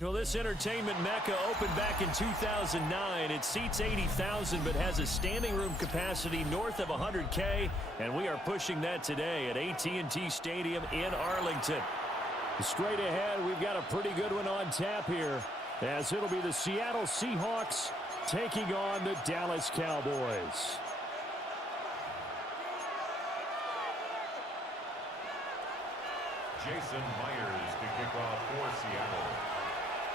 You know, this entertainment mecca opened back in 2009. It seats 80,000 but has a standing room capacity north of 100K, and we are pushing that today at AT&T Stadium in Arlington. Straight ahead, we've got a pretty good one on tap here, as it'll be the Seattle Seahawks taking on the Dallas Cowboys. Jason Myers to kick off for Seattle.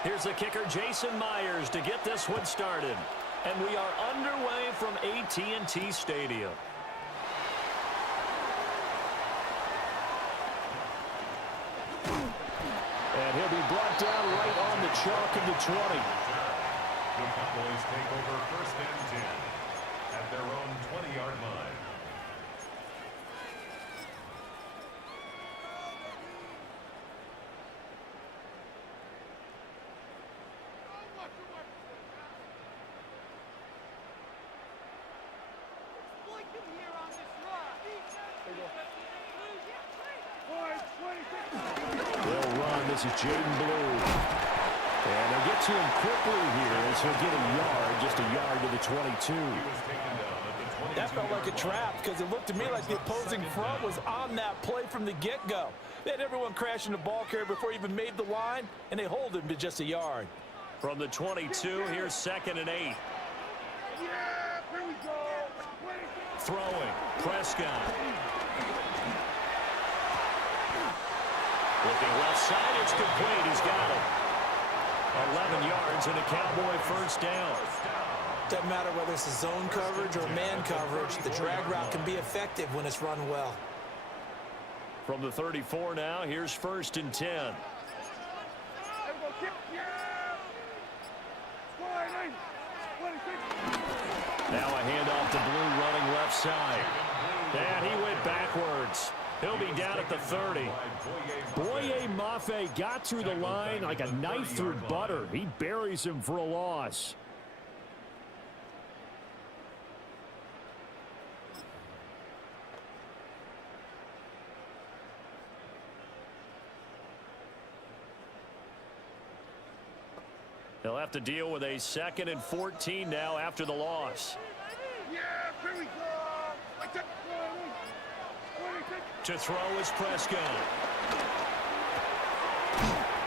Here's the kicker, Jason Myers, to get this one started. And we are underway from AT&T Stadium. And he'll be brought down right on the chalk of the 20. The Cowboys take over first and 10 at their own 20-yard line. They'll run. This is Jaden Blue. And they'll get to him quickly here as he'll get a yard, just a yard to the 22. That felt like a trap because it looked to me like the opposing front was on that play from the get-go. They had everyone crashing the ball carrier before he even made the line, and they hold him to just a yard. From the 22, here's 2nd and 8. Throwing, Prescott. Looking left side, it's complete. He's got him. 11 yards and a Cowboy first down. Doesn't matter whether it's a zone coverage or man coverage, the drag route can be effective when it's run well. From the 34 now, here's 1st and 10. Now a handoff to Blue running left side. And he went backwards. He'll be down at the 30. Boye Mafe got through the line like a knife through butter. He buries him for a loss. They'll have to deal with a 2nd and 14 now after the loss. To throw is Prescott.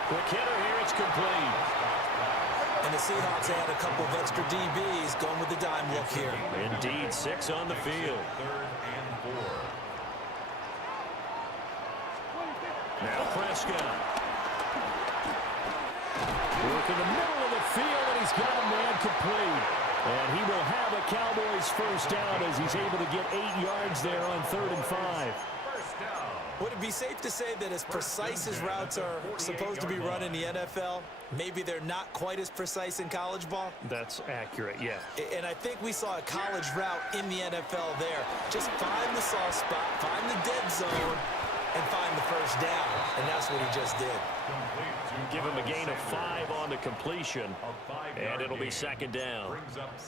Quick hitter here, it's complete. And the Seahawks add a couple of extra DBs going with the dime look here. Indeed, 6 on the field. 3rd and 4. Now Prescott. Work in the middle of the field, and he's got a man complete. And he will have a Cowboys first down as he's able to get 8 yards there on 3rd and 5. Would it be safe to say that as precise as routes are supposed to be run in the NFL, maybe they're not quite as precise in college ball? That's accurate, yeah. And I think we saw a college route in the NFL there. Just find the soft spot, find the dead zone, and find the first down. And that's what he just did. Give him a gain of 5 on the completion, and it'll be 2nd down.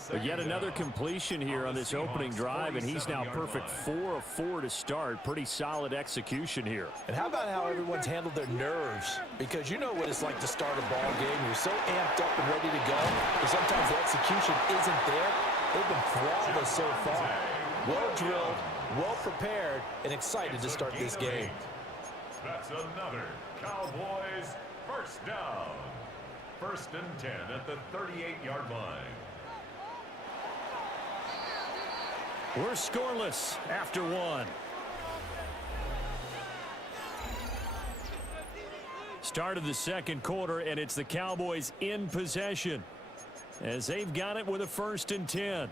But yet another completion here on this opening drive, and he's now perfect 4 of 4 to start. Pretty solid execution here. And how about how everyone's handled their nerves? Because you know what it's like to start a ball game. You're so amped up and ready to go, but sometimes the execution isn't there. They've been flawless so far. Well drilled, well prepared, and excited to start this game. That's another Cowboys first down. 1st and 10 at the 38-yard line. We're scoreless after 1. Start of the 2nd quarter, and it's the Cowboys in possession as they've got it with a 1st and 10.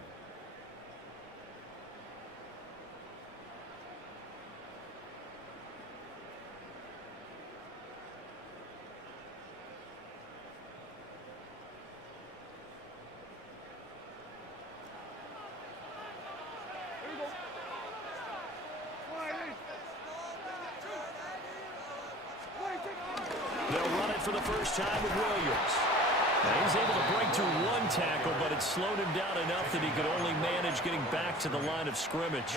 They'll run it for the first time with Williams. Now he's able to break through 1 tackle, but it slowed him down enough that he could only manage getting back to the line of scrimmage.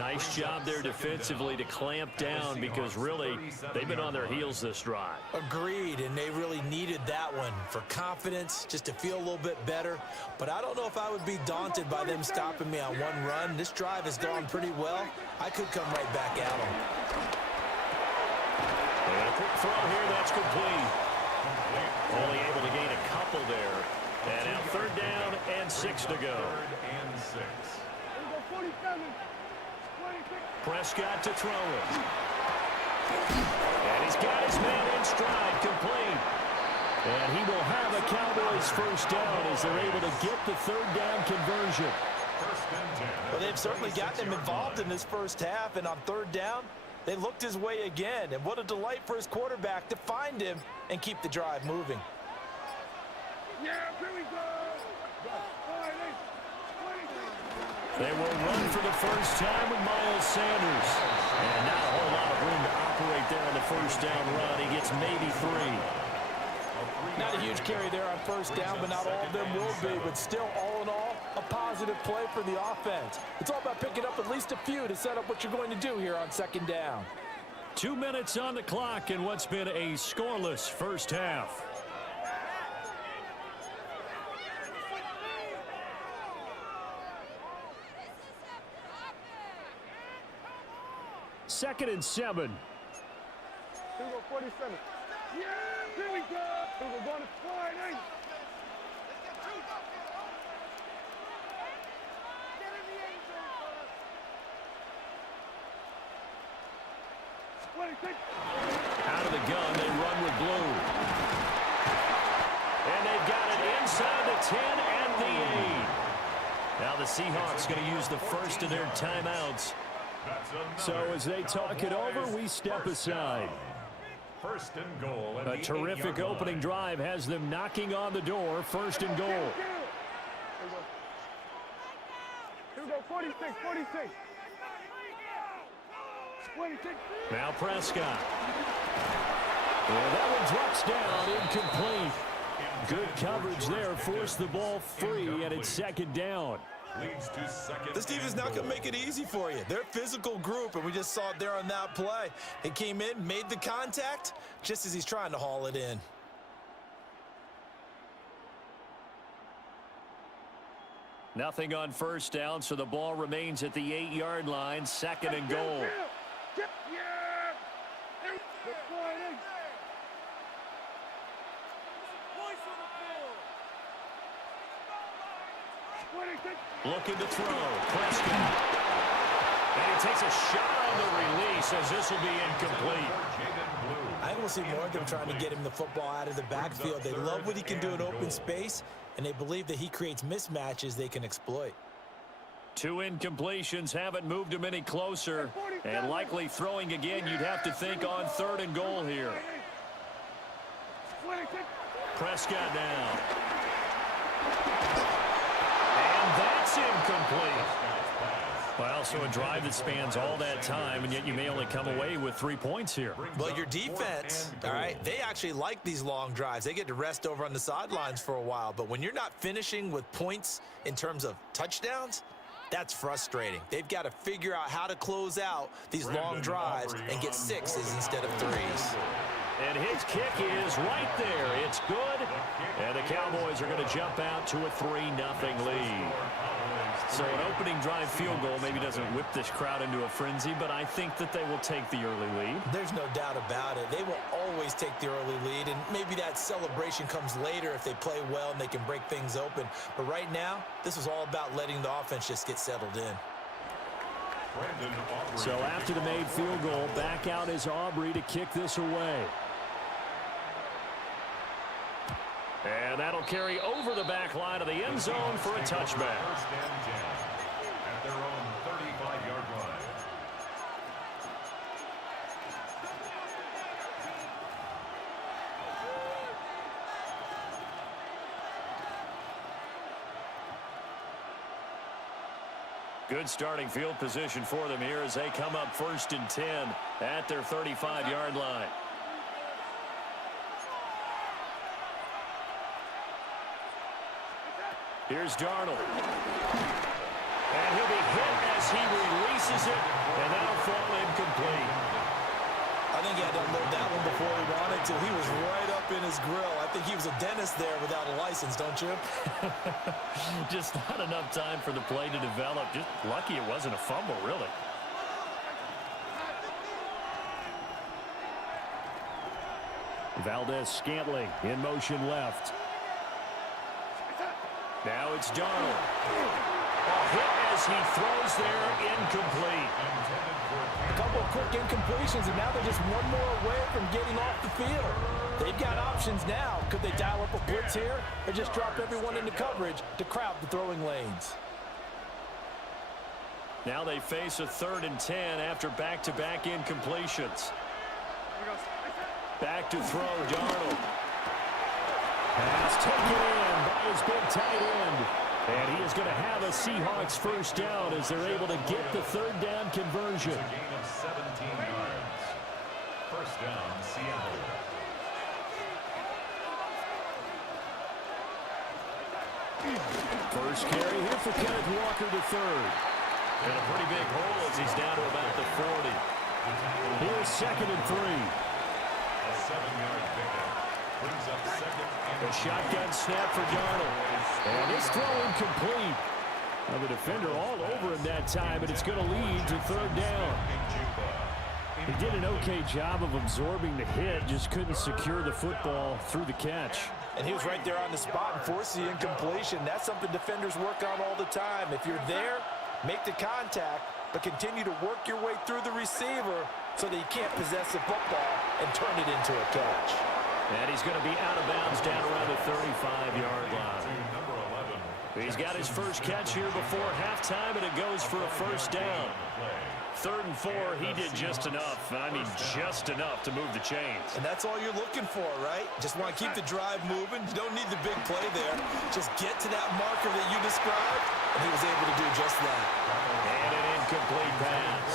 Nice job there defensively to clamp down because really they've been on their heels this drive. Agreed, and they really needed that one for confidence, just to feel a little bit better. But I don't know if I would be daunted by them stopping me on one run. This drive has gone pretty well. I could come right back at them. And a quick throw here, that's complete. Only able to gain a couple there. And now 3rd down and 6 to go. Prescott to throw it. And he's got his man in stride, complete. And he will have a Cowboys 1st down as they're able to get the 3rd down conversion. Well, they've certainly gotten him involved in this first half, and on 3rd down, they looked his way again. And what a delight for his quarterback to find him and keep the drive moving. Yeah, here we go. They will run for the first time with Miles Sanders. And not a whole lot of room to operate there on the 1st down run. He gets maybe 3. Not a huge carry there on 1st down, but not all of them will be. But still, all in all, a positive play for the offense. It's all about picking up at least a few to set up what you're going to do here on 2nd down. 2 minutes on the clock in what's been a scoreless first half. Second and 7. Here we go, 47. Yeah, here we go. We're going to Friday. Out of the gun, they run with blue. And they've got it inside the 10 and the 8. Now the Seahawks going to use the first of their timeouts. So as they talk it over, we step aside. 1st and goal. A terrific opening drive has them knocking on the door. 1st and goal. Here we go, 46, 46. 26. Now Prescott. Well, that one drops down, incomplete. Good coverage there, forced the ball free, and it's 2nd down. This defense is not going to make it easy for you. They're a physical group, and we just saw it there on that play. He came in, made the contact, just as he's trying to haul it in. Nothing on 1st down, so the ball remains at the 8-yard line. 2nd and goal. Looking to throw. Prescott. And he takes a shot on the release as this will be incomplete. I think we'll see more of them trying to get him the football out of the backfield. They love what he can do in open space, and they believe that he creates mismatches they can exploit. 2 incompletions haven't moved him any closer, and likely throwing again, you'd have to think on 3rd and goal here. Prescott now. And that's incomplete. Well, so a drive that spans all that time, and yet you may only come away with 3 points here. Well, your defense, all right, they actually like these long drives. They get to rest over on the sidelines for a while. But when you're not finishing with points in terms of touchdowns, that's frustrating. They've got to figure out how to close out these long drives and get 6s instead of 3s. And his kick is right there. It's good. And the Cowboys are going to jump out to a 3-0 lead. So an opening drive field goal maybe doesn't whip this crowd into a frenzy, but I think that they will take the early lead. There's no doubt about it. They will always take the early lead, and maybe that celebration comes later if they play well and they can break things open. But right now, this is all about letting the offense just get settled in. So after the made field goal, back out is Aubrey to kick this away. And that'll carry over the back line of the end zone for a touchback. 1st and 10 at their own 35-yard line. Good starting field position for them here as they come up 1st and 10 at their 35-yard line. Here's Darnold. And he'll be hit as he releases it, and that'll fall incomplete. I think he had to unload that one before he wanted to. He was right up in his grill. I think he was a dentist there without a license, don't you? Just not enough time for the play to develop. Just lucky it wasn't a fumble, really. Valdez-Scantling in motion left. Now it's Darnold. A hit as he throws there, incomplete. A couple of quick incompletions, and now they're just one more away from getting off the field. They've got options now. Could they dial up a blitz here or just drop everyone into coverage to crowd the throwing lanes? Now they face a 3rd and 10 after back-to-back incompletions. Back to throw, Darnold. Pass taken in by his big tight end. And he is going to have a Seahawks first down as they're able to get the 3rd down conversion. A gain of 17 yards. First down, Seattle. First carry here for Kenneth Walker to 3rd. And a pretty big hole as he's down to about the 40. Here's 2nd and 3. A 7-yard pickup. Brings up 2nd and A shotgun snap for Darnold. And his throw incomplete. Now the defender all over him that time, and it's going to lead to 3rd down. He did an okay job of absorbing the hit, just couldn't secure the football through the catch. And he was right there on the spot and forced the incompletion. That's something defenders work on all the time. If you're there, make the contact, but continue to work your way through the receiver so that you can't possess the football and turn it into a catch. And he's going to be out of bounds down around the 35-yard line. number 11. He's got his first catch here before halftime, and it goes for a first down. 3rd and 4, he did just enough. I mean, just enough to move the chains. And that's all you're looking for, right? Just want to keep the drive moving. You don't need the big play there. Just get to that marker that you described, and he was able to do just that. And an incomplete pass.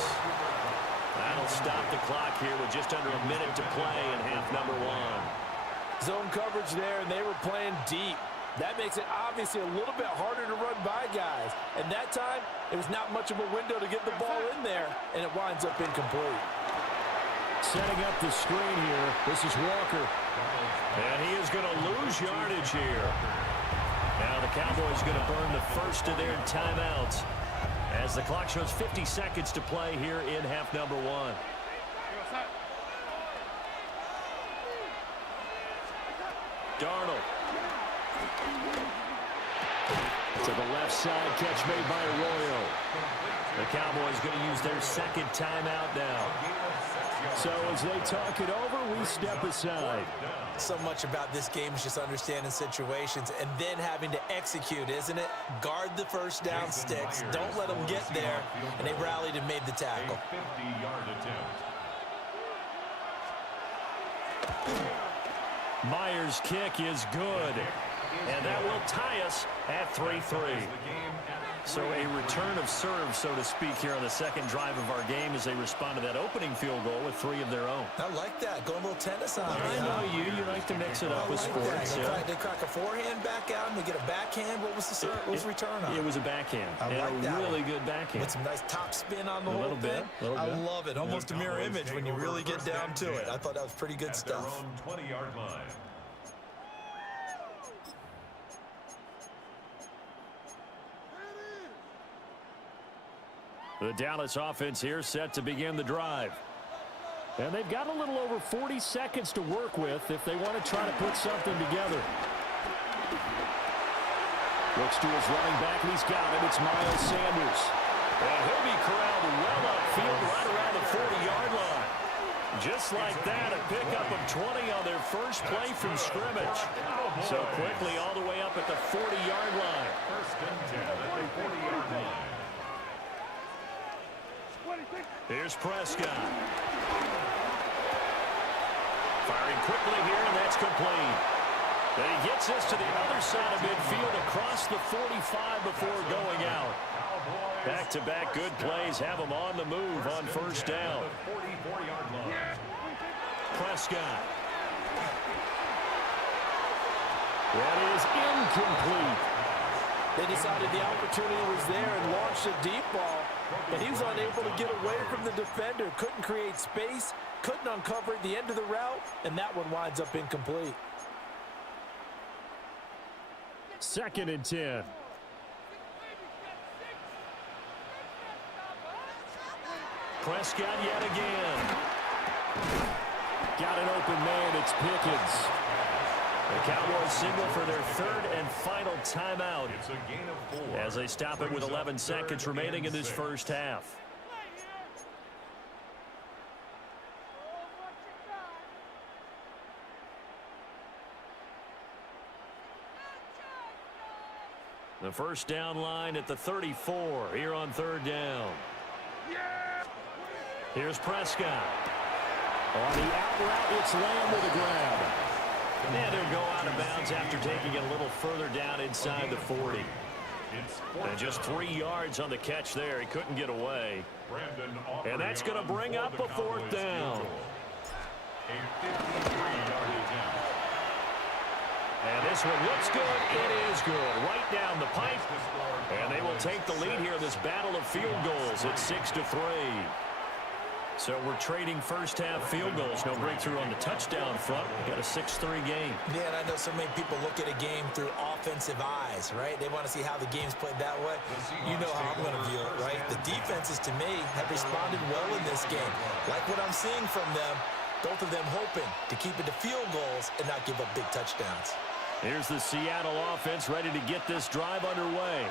That'll stop the clock here with just under a minute to play in half number 1. Zone coverage there, and they were playing deep. That makes it obviously a little bit harder to run by guys. And that time, it was not much of a window to get the ball in there, and it winds up incomplete. Setting up the screen here, this is Walker. And he is going to lose yardage here. Now the Cowboys going to burn the first of their timeouts as the clock shows 50 seconds to play here in half number 1. Darnold. To the left side, catch made by Arroyo. The Cowboys going to use their 2nd timeout now. So as they talk it over, we step aside. So much about this game is just understanding situations and then having to execute, isn't it? Guard the first down sticks. Don't let them get there. And they rallied and made the tackle. A 50-yard attempt. Myers' kick is good. And that will tie us at 3-3. So a return of serve, so to speak, here on the 2nd drive of our game as they respond to that opening field goal with 3 of their own. I like that. Going a little tennis on me. I know you. You like to mix it up with sports. They crack a forehand back out and they get a backhand. What was the return on? It was a backhand. I like that. Really good backhand. With some nice top spin on the whole little thing. bit. I love it. Almost a mirror image when you really get down to it. I thought that was pretty good stuff. 20-yard line. The Dallas offense here set to begin the drive. And they've got a little over 40 seconds to work with if they want to try to put something together. Looks to his running back, and he's got him. It's Miles Sanders. And he'll be corralled well upfield right around the 40-yard line. Just like that, a pickup of 20 on their first play from scrimmage. So quickly all the way up at the 40-yard line. First and 10 at the 40-yard line. Here's Prescott. Firing quickly here, and that's complete. Then he gets us to the other side of midfield across the 45 before going out. Back-to-back good plays have him on the move on first down. Prescott. That is incomplete. They decided the opportunity was there and launched a deep ball, but he was unable to get away from the defender. Couldn't create space, couldn't uncover at the end of the route, and that one winds up incomplete. 2nd and 10. Prescott yet again. Got an open man. It's Pickens. The Cowboys signal for their 3rd and final timeout It's a gain of 4. as they stop it with 11 seconds remaining in this first half. The first down line at the 34 here on 3rd down. Here's Prescott. On the out route, it's Lamb with a grab. And he'll go out of bounds after taking it a little further down inside the 40. And just 3 yards on the catch there. He couldn't get away. And that's going to bring up a 4th down. A 53-yard attempt. And this one looks good. It is good. Right down the pipe. And they will take the lead here in this battle of field goals at 6-3. So we're trading first half field goals. No breakthrough on the touchdown front. We've got a 6-3 game. Yeah, and I know so many people look at a game through offensive eyes, right? They want to see how the game's played that way. You know how I'm going to view it, right? The defenses, to me, have responded well in this game. Like what I'm seeing from them, both of them hoping to keep it to field goals and not give up big touchdowns. Here's the Seattle offense ready to get this drive underway.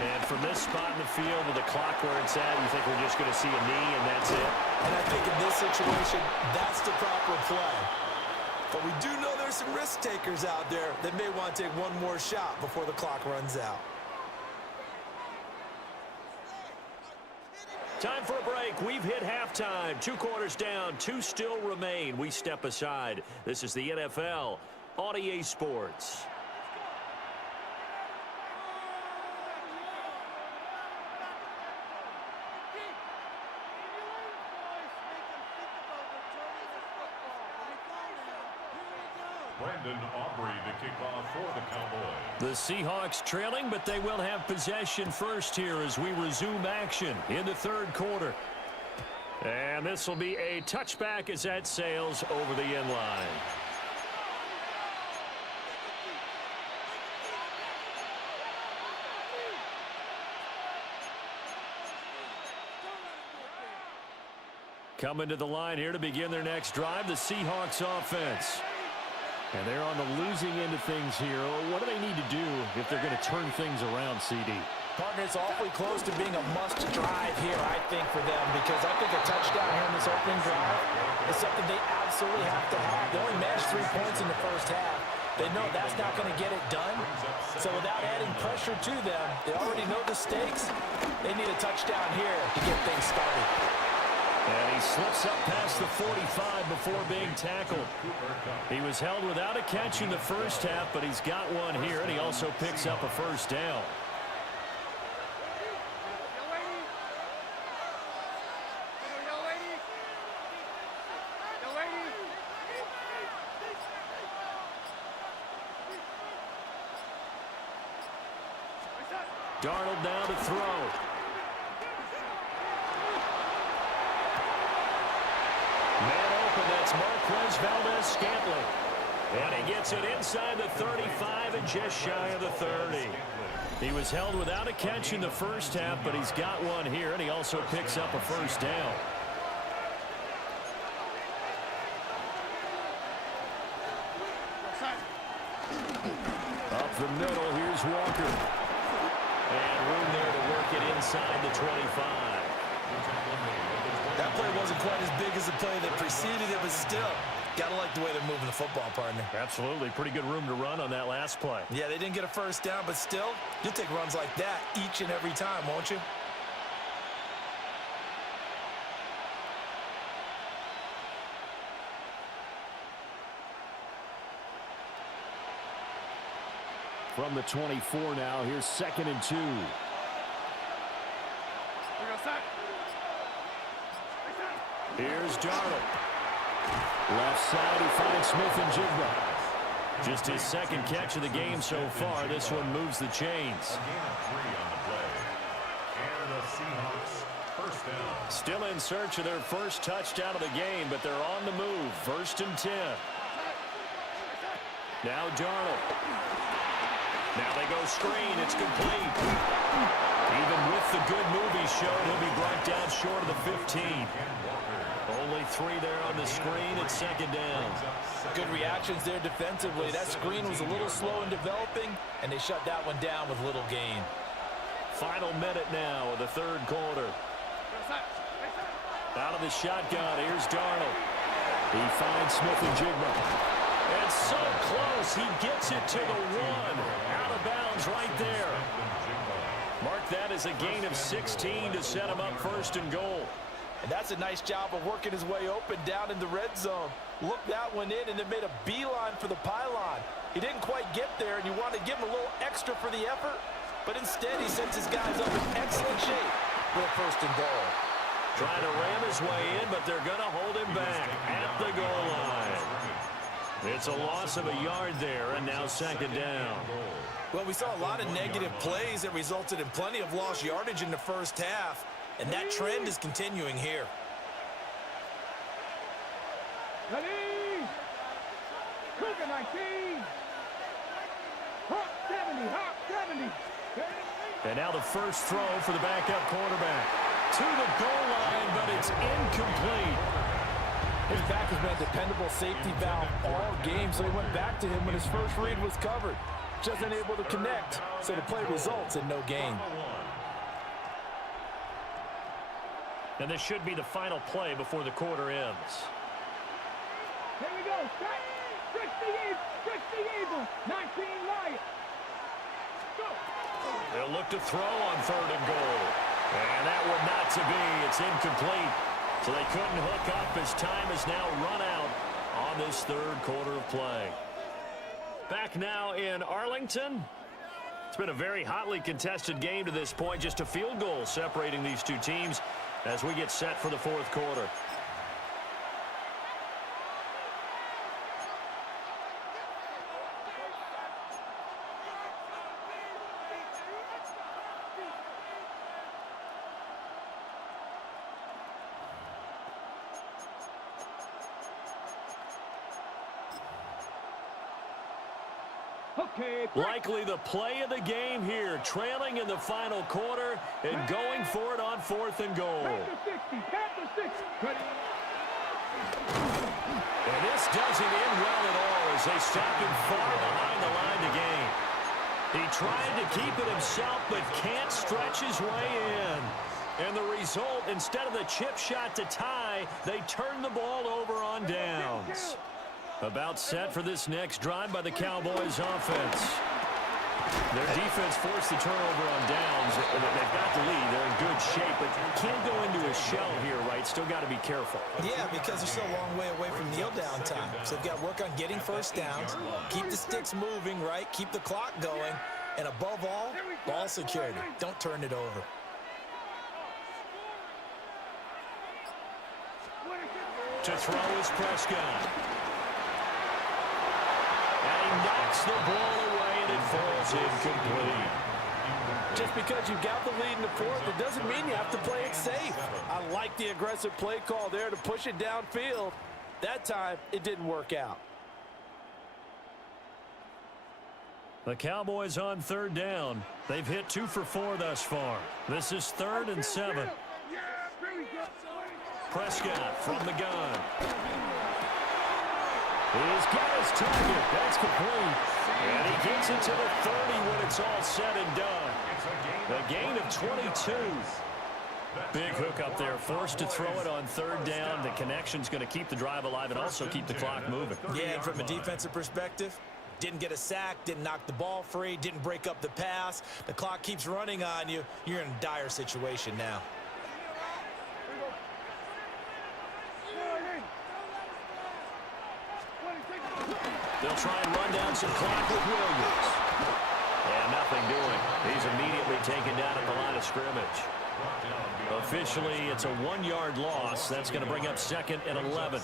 And from this spot in the field with the clock where it's at, you think we're just going to see a knee and that's it? And I think in this situation, that's the proper play. But we do know there's some risk takers out there that may want to take one more shot before the clock runs out. Time for a break. We've hit halftime. 2 quarters down, 2 still remain. We step aside. This is the NFL on EA Sports. Brandon Aubrey to kick off for the Cowboys. The Seahawks trailing, but they will have possession first here as we resume action in the 3rd quarter. And this will be a touchback as that sails over the end line. Coming to the line here to begin their next drive, the Seahawks offense. And they're on the losing end of things here. What do they need to do if they're going to turn things around, CD? Partner, it's awfully close to being a must drive here, I think, for them, because I think a touchdown here in this opening drive is something they absolutely have to have. They only managed 3 points in the first half. They know that's not going to get it done. So without adding pressure to them, they already know the stakes. They need a touchdown here to get things started. And he slips up past the 45 before being tackled. He was held without a catch in the first half, but he's got one here, and he also picks up a first down. Darnold now to throw. That's Marquez Valdez-Scantling. And he gets it inside the 35 and just shy of the 30. He was held without a catch in the first half, but he's got one here, and he also picks up a first down. Up the middle, here's Walker. And room there to work it inside the 25. That play wasn't quite as big as the play that preceded it, but still, gotta like the way they're moving the football, partner. Absolutely. Pretty good room to run on that last play. Yeah, they didn't get a first down, but still, you'll take runs like that each and every time, won't you? From the 24 now, here's 2nd and 2. Here's Darnold. Left side, he finds Smith and Jigba. Just his second catch of the game so far. This one moves the chains. A gain of 3 on the play. And the Seahawks first down. Still in search of their first touchdown of the game, but they're on the move. 1st and 10. Now Darnold. Now they go screen. It's complete. Even with the good move he showed, he'll be brought down short of the 15. Only 3 there on the screen. It's 2nd down. Good reactions there defensively. That screen was a little slow in developing, and they shut that one down with little gain. Final minute now of the 3rd quarter. Out of the shotgun, here's Darnold. He finds Smith-Njigba. And so close, he gets it to the 1. Out of bounds right there. Mark that as a gain of 16 to set him up 1st and goal. And that's a nice job of working his way open down in the red zone. Looked that one in and then made a beeline for the pylon. He didn't quite get there, and you want to give him a little extra for the effort, but instead he sends his guys up in excellent shape for a 1st and goal. Trying to ram his way in, but they're going to hold him back at the goal line. It's a loss of a yard there, and now 2nd down. Well, we saw a lot of negative plays that resulted in plenty of lost yardage in the first half, and that trend is continuing here. Ready? Cougar 19. Hop 70, hop 70. And now the first throw for the backup quarterback. To the goal line, but it's incomplete. His back has been a dependable safety valve all game, so he went back to him when his first read was covered. Just unable to connect, so the play results in no gain. And this should be the final play before the quarter ends. Here we go. Stretch the Eagle. 19 Lions. Go. They'll look to throw on 3rd and goal. And that one not to be. It's incomplete. So they couldn't hook up as time has now run out on this 3rd quarter of play. Back now in Arlington. It's been a very hotly contested game to this point. Just a field goal separating these two teams as we get set for the 4th quarter. Okay. Likely the play of the game here, trailing in the final quarter and going for it on 4th and goal. Panther 60. Ready. And this doesn't end well at all as they stop him far behind the line to gain. He tried to keep it himself but can't stretch his way in. And the result, instead of the chip shot to tie, they turn the ball over on downs. About set for this next drive by the Cowboys offense. Their defense forced the turnover on downs. They've got the lead. They're in good shape, but can't go into a shell here, right? Still got to be careful. Yeah, because they're still a long way away from kneel down time. So they've got to work on getting first downs, keep the sticks moving, right? Keep the clock going, and above all, ball security. Don't turn it over. To throw is Prescott. And he knocks the ball away, and it falls incomplete. Just because you've got the lead in the 4th, it doesn't mean you have to play it safe. I like the aggressive play call there to push it downfield. That time, it didn't work out. The Cowboys on 3rd down. They've hit 2 for 4 thus far. This is 3rd and 7. Prescott from the gun. He's got his target. That's complete. And he gets it to the 30 when it's all said and done. A gain of 22. Big hook up there. Forced to throw it on 3rd down. The connection's going to keep the drive alive and also keep the clock moving. Yeah, and from a defensive perspective, didn't get a sack, didn't knock the ball free, didn't break up the pass. The clock keeps running on you. You're in a dire situation now. They'll try and run down some clock with Williams. And nothing doing. He's immediately taken down at the line of scrimmage. Officially, it's a 1-yard loss. That's going to bring up 2nd and 11.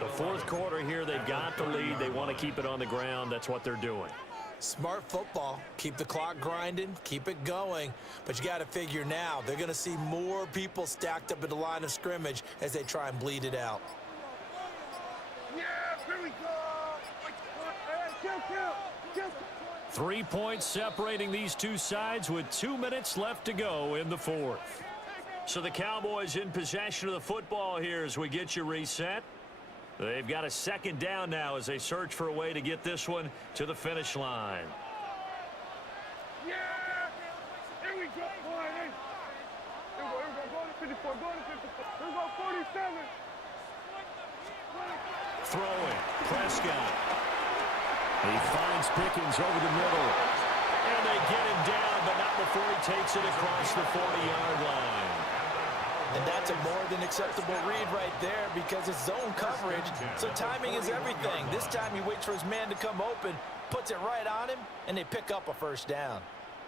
The fourth quarter here, they've got the lead. They want to keep it on the ground. That's what they're doing. Smart football. Keep the clock grinding, keep it going. But you got to figure now, they're going to see more people stacked up at the line of scrimmage as they try and bleed it out. Yeah, here we go. 3 points separating these two sides with 2 minutes left to go in the fourth. So the Cowboys in possession of the football here as we get you reset. They've got a 2nd down now as they search for a way to get this one to the finish line. Yeah, here we go. Here we go. Go to 54. Go to 54. Here we go. 47. Throwing. Prescott. He finds Pickens over the middle. And they get him down, but not before he takes it across the 40-yard line. And that's a more than acceptable read right there because it's zone coverage, so timing is everything. This time he waits for his man to come open, puts it right on him, and they pick up a 1st down.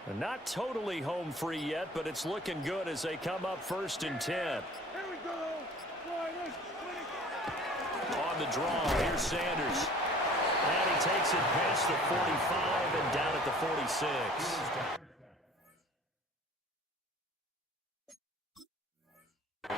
And not totally home free yet, but it's looking good as they come up 1st and 10. Here we go. On the draw, here's Sanders. And he takes it past the 45 and down at the 46. I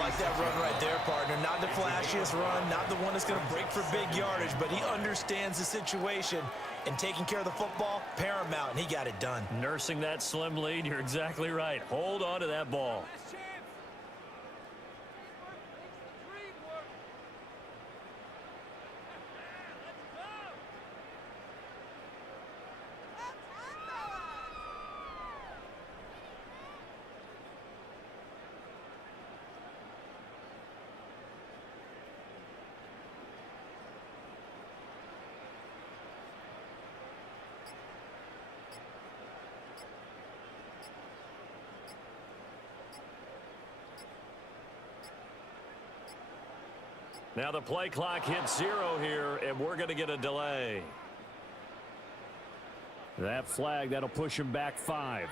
like that run right there, partner. Not the flashiest run, not the one that's going to break for big yardage, but he understands the situation, and taking care of the football, paramount, and he got it done. Nursing that slim lead, you're exactly right. Hold on to that ball. Now the play clock hits 0 here, and we're going to get a delay. That flag, that'll push him back 5.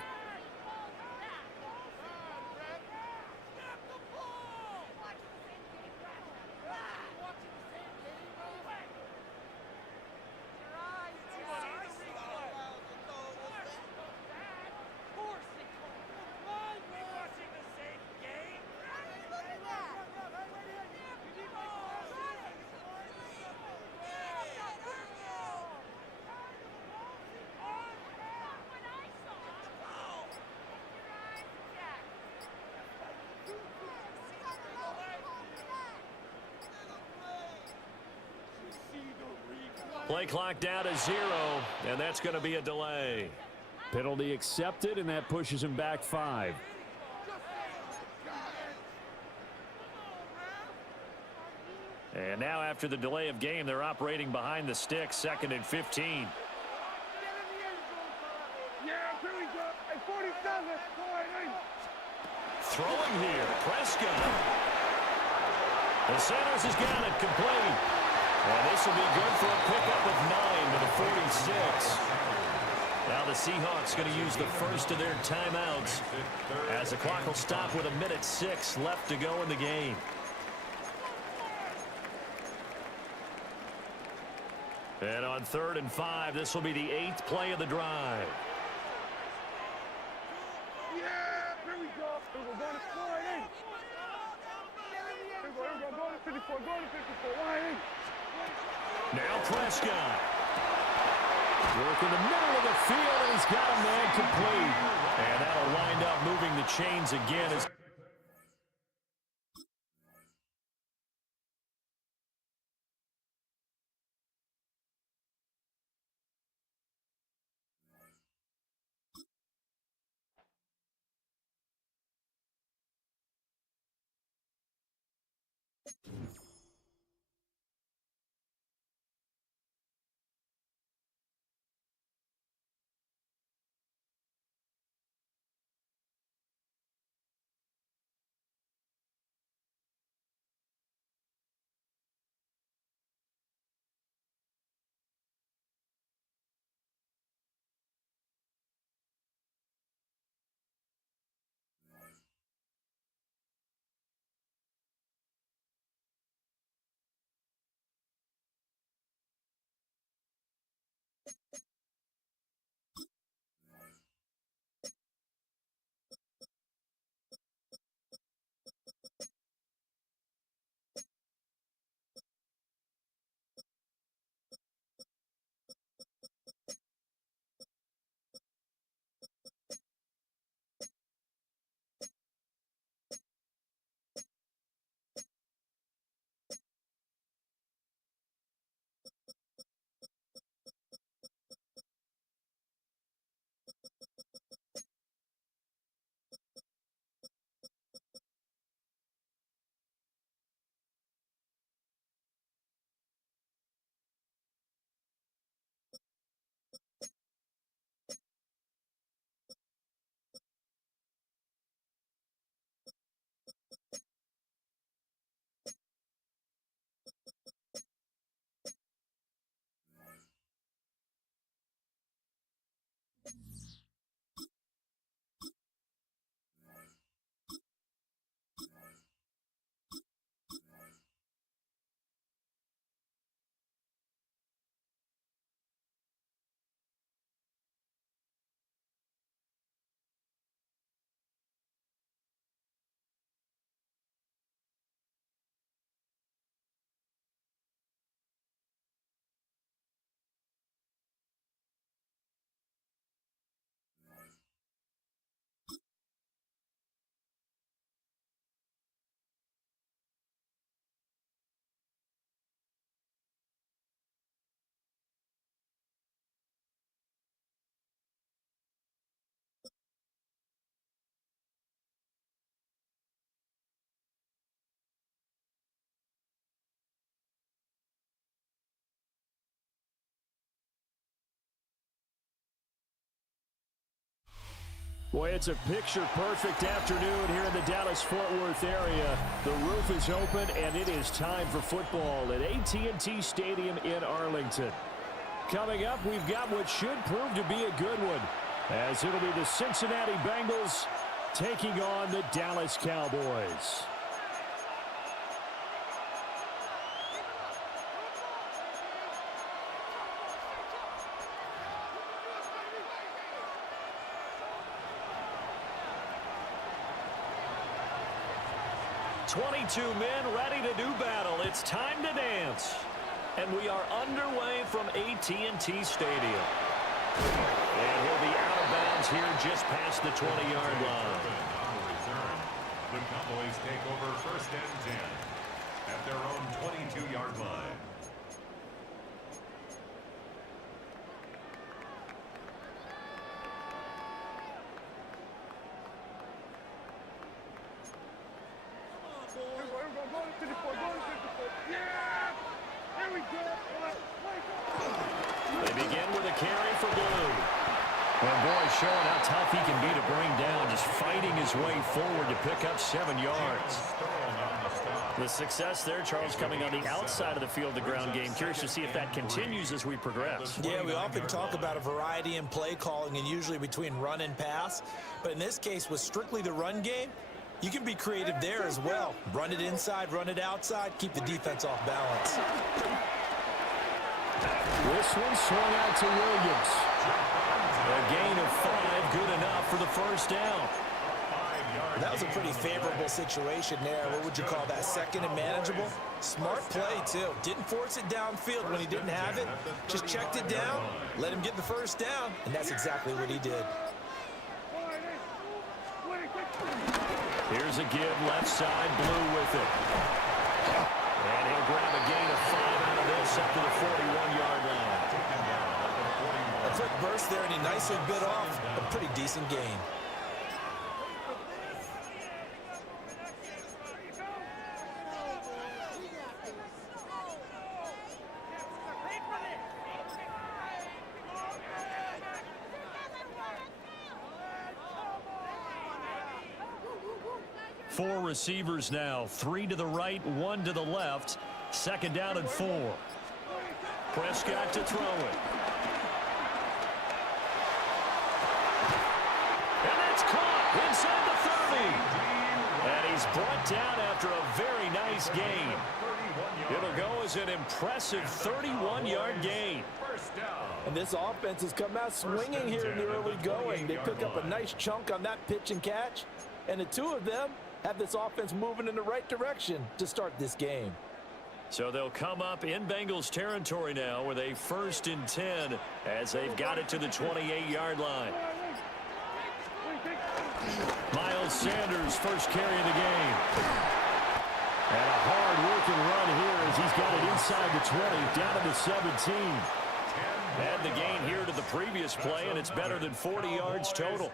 Play clock down to 0, and that's going to be a delay. Penalty accepted, and that pushes him back 5. And now after the delay of game, they're operating behind the sticks, 2nd and 15. Yeah, here we go. At 47. Throwing here, Prescott. And Sanders has got it complete. And this will be good for a pickup of 9 to the 46. Now the Seahawks going to use the first of their timeouts as the clock will stop with 1:06 left to go in the game. And on 3rd and 5, this will be the 8th play of the drive. Yeah, here we go. We're going to score it in. Here we go. Going to 54. Going to 54. Line in. Now Prescott. Work in the middle of the field, and he's got a man complete. And that'll wind up moving the chains again as Boy, it's a picture-perfect afternoon here in the Dallas-Fort Worth area. The roof is open, and it is time for football at AT&T Stadium in Arlington. Coming up, we've got what should prove to be a good one, as it'll be the Cincinnati Bengals taking on the Dallas Cowboys. "22 men ready to do battle. It's time to dance." And we are underway from AT&T Stadium. And he'll be out of bounds here just past the 20-yard line. The Cowboys take over 1st and 10 at their own 22-yard line. They begin with a carry for Blue. And boy, showing how tough he can be to bring down, just fighting his way forward to pick up 7 yards. The success there, Charles, coming on the outside of the field, the ground game. Curious to see if that continues as we progress. Yeah, we often talk about a variety in play calling and usually between run and pass. But in this case, with strictly the run game, you can be creative there as well. Run it inside, run it outside, keep the defense off balance. This one swung out to Williams. A gain of 5, good enough for the first down. That was a pretty favorable situation there. What would you call that? Second and manageable? Smart play, too. Didn't force it downfield when he didn't have it. Just checked it down, let him get the first down, and that's exactly what he did. Here's a give, left side, Blue with it. And he'll grab a gain of 5 out of this up to the 41-yard line. A quick burst there, and he nicely bit off a pretty decent gain. Four receivers now, 3 to the right, 1 to the left. 2nd down and 4. Prescott to throw it. And that's caught inside the 30. And he's brought down after a very nice gain. It'll go as an impressive 31-yard gain. And this offense has come out swinging here in the early going. They pick up a nice chunk on that pitch and catch. And the two of them have this offense moving in the right direction to start this game. So they'll come up in Bengals territory now with a 1st and 10 as they've got it to the 28-yard line. Miles Sanders, first carry of the game. And a hard-working run here as he's got it inside the 20, down to the 17. Add the gain here to the previous play, and it's better than 40 yards total.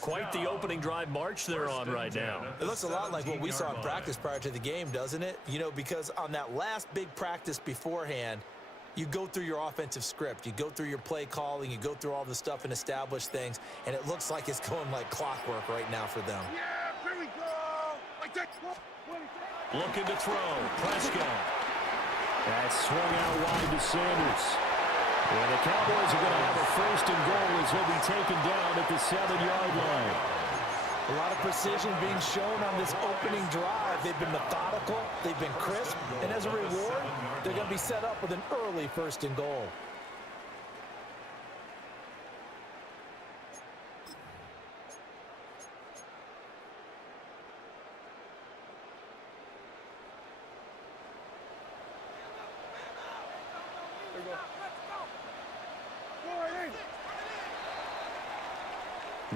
Quite the opening drive march they're on right now. It looks a lot like what we saw in practice prior to the game, doesn't it? You know, because on that last big practice beforehand, you go through your offensive script, you go through your play calling, you go through all the stuff and establish things, and it looks like it's going like clockwork right now for them. Yeah, here we go. Looking to throw, Prescott. That's swung out wide to Sanders. And the Cowboys are going to have a 1st and goal as he'll be taken down at the 7-yard line. A lot of precision being shown on this opening drive. They've been methodical, they've been crisp, and as a reward, they're going to be set up with an early 1st and goal.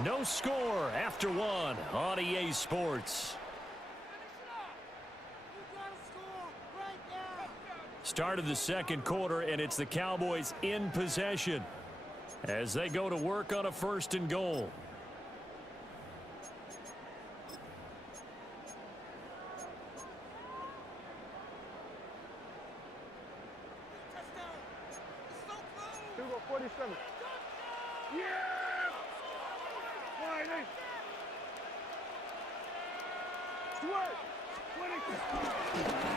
No score after 1 on EA Sports. Start of the 2nd quarter, and it's the Cowboys in possession as they go to work on a 1st and goal. Here we go, 47. Yeah! 9-8.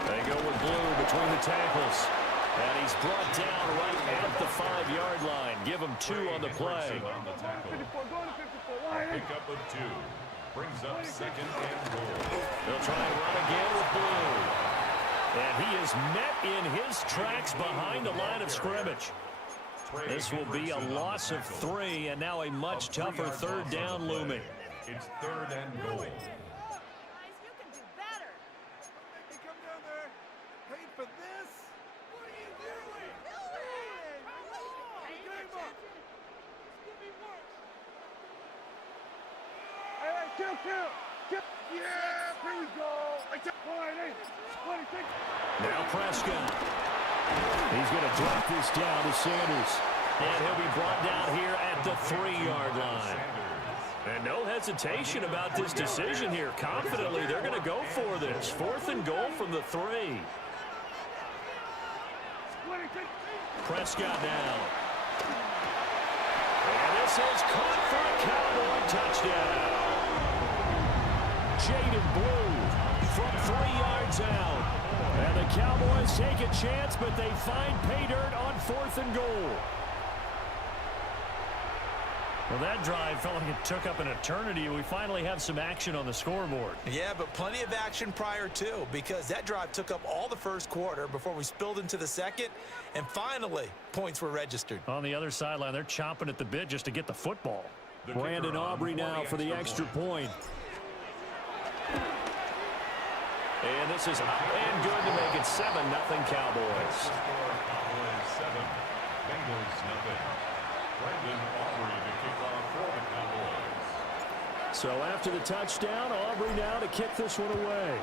They go with Blue between the tackles. And he's brought down right at the 5-yard line. Give him 2 on the play. On the tackle. Pick up of 2. Brings up 2nd and goal. They'll try and run again with Blue. And he is met in his tracks behind the line of scrimmage. This will be a loss of 3, and now a much tougher 3rd down looming. It's 3rd and goal. Guys, you can do better. Hey, come down there. Paid for this? What are you doing? Hey, game up. It's gonna be worse. Hey, kill. Yeah, here we go. Fine, hey. 26. Now Prescott. He's going to drop this down to Sanders. And he'll be brought down here at the 3-yard line. And no hesitation about this decision here. Confidently, they're going to go for this. 4th and goal from the 3. Prescott now. And this is caught for a Cowboy touchdown. Jaden Blue from 3 yards out. And the Cowboys take a chance, but they find pay dirt on 4th and goal. Well, that drive felt like it took up an eternity. We finally have some action on the scoreboard. Yeah, but plenty of action prior to, because that drive took up all the first quarter before we spilled into the second, and finally, points were registered. On the other sideline, they're chomping at the bit just to get the football. Brandon Aubrey now for the extra point. And this is up and good to make it 7-0 Cowboys. Cowboys 7, Bengals nothing. Brandon Aubrey to kick off for the Cowboys. So after the touchdown, Aubrey now to kick this one away.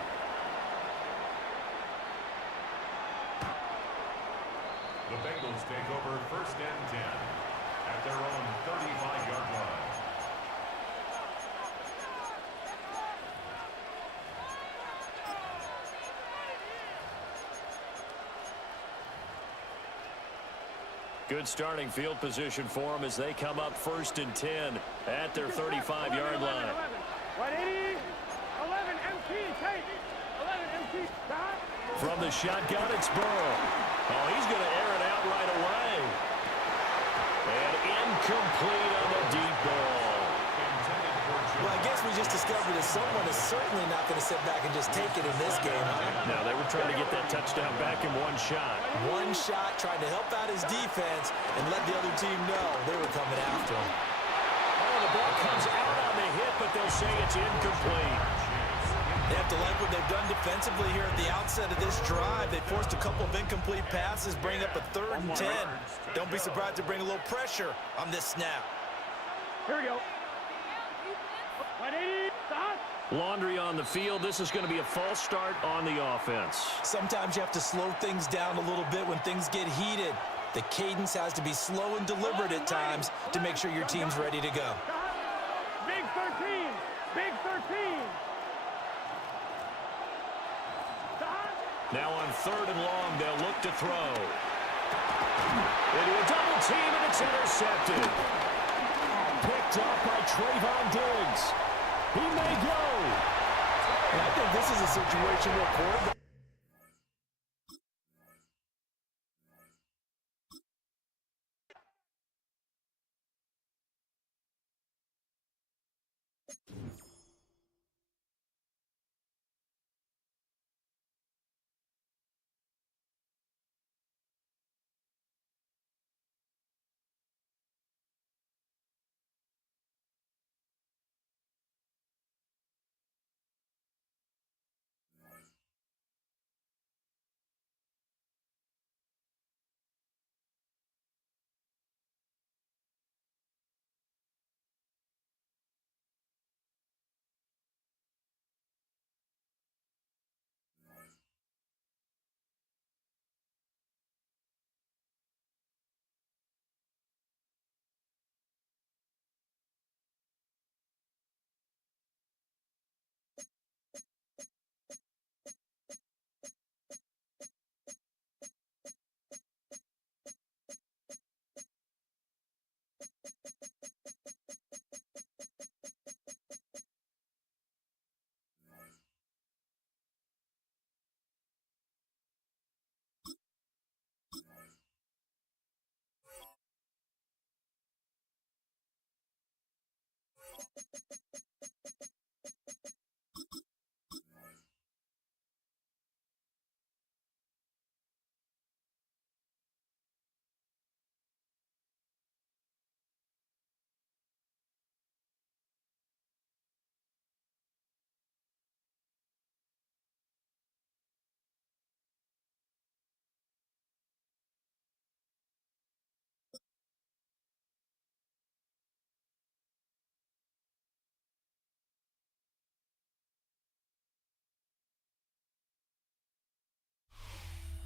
The Bengals take over 1st and 10 at their own 35-yard line. Good starting field position for them as they come up 1st and 10 at their 35-yard line. 180, 11 MT, take 11 MT, stop. From the shotgun, it's Burrow. Oh, he's going to air it out right away. And incomplete on the deep ball. Well, I guess we just discovered that someone is certainly not going to sit back and just take it in this game, huh? Now, they were trying to get that touchdown back in one shot. One shot, trying to help out his defense and let the other team know they were coming after him. Oh, the ball comes out on the hit, but they'll say it's incomplete. They have to like what they've done defensively here at the outset of this drive. They forced a couple of incomplete passes, bring up a 3rd and 10. Don't be surprised to bring a little pressure on this snap. Here we go. 180, stop. Laundry on the field. This is going to be a false start on the offense. Sometimes you have to slow things down a little bit when things get heated. The cadence has to be slow and deliberate at times to make sure your team's ready to go. Big 13, big 13. Stop. Now on 3rd and long, they'll look to throw. Into a double team, and it's intercepted. Picked up by Trayvon Diggs. He may go. And I think this is a situation where quarterback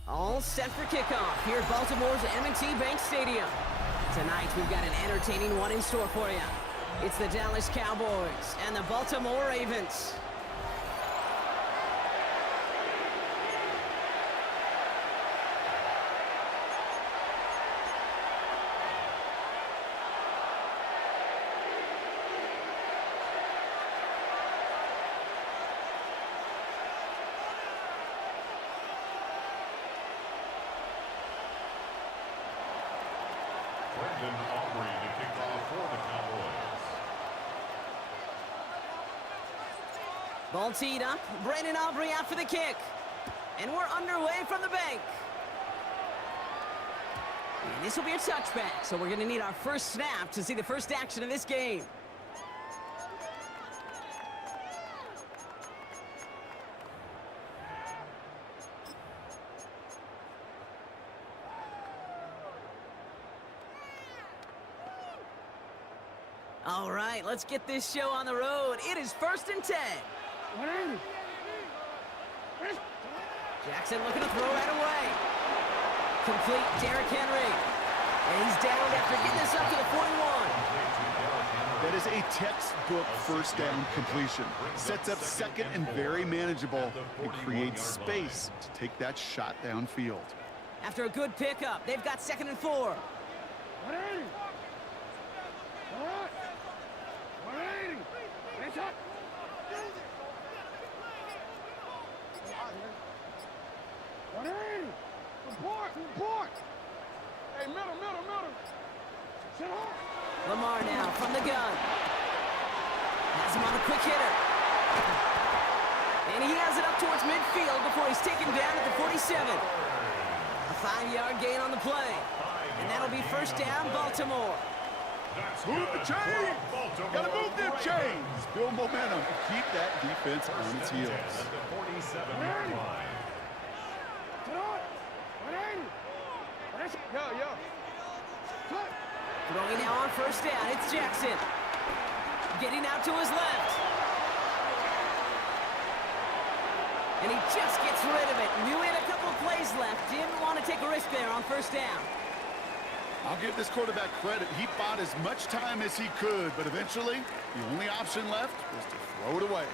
All set for kickoff here at Baltimore's M&T Bank Stadium. Tonight, we've got an entertaining one in store for you. It's the Dallas Cowboys and the Baltimore Ravens. Aubrey to kick off for the Cowboys. Ball teed up. Brandon Aubrey out for the kick. And we're underway from the bank. And this will be a touchback, so we're going to need our first snap to see the first action of this game. All right, let's get this show on the road. It is 1st and 10. Jackson looking to throw right away. Complete, Derrick Henry. And he's down after getting this up to the 41. That is a textbook first down completion. Sets up second and very manageable and creates space to take that shot downfield. After a good pickup, they've got 2nd and 4. Hey, middle. Lamar now from the gun. Has him on a quick hitter. And he has it up towards midfield before he's taken down at the 47. A 5-yard gain on the play. And that'll be first down, Baltimore. Move the chains! Gotta move them chains! Build momentum and keep that defense on its heels. At the 47-yard line. Throwing now on first down, it's Jackson. Getting out to his left. And he just gets rid of it. Knew he had a couple of plays left. Didn't want to take a risk there on first down. I'll give this quarterback credit. He bought as much time as he could, but eventually, the only option left was to throw it away.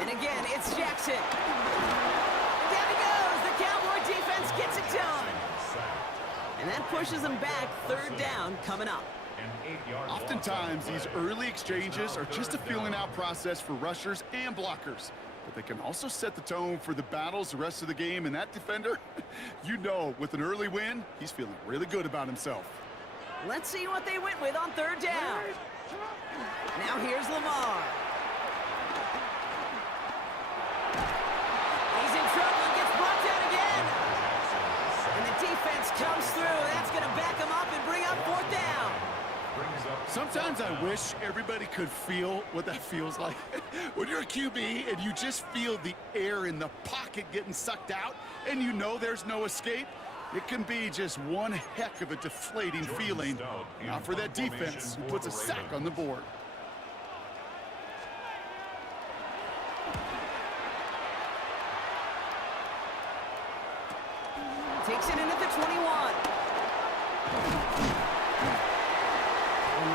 And again, it's Jackson. And down he goes. The Cowboy defense gets it done. And that pushes them back. 3rd down coming up. Oftentimes, these early exchanges are just a feeling-out process for rushers and blockers. But they can also set the tone for the battles the rest of the game. And that defender, you know, with an early win, he's feeling really good about himself. Let's see what they went with on 3rd down. Now here's Lamar. He's in trouble and gets brought down again. And the defense comes through. That's going to back him up and bring up 4th down. Sometimes I wish everybody could feel what that feels like. When you're a QB and you just feel the air in the pocket getting sucked out and you know there's no escape, it can be just one heck of a deflating feeling. Not for that defense who puts a sack on the board. Takes it in at the 21.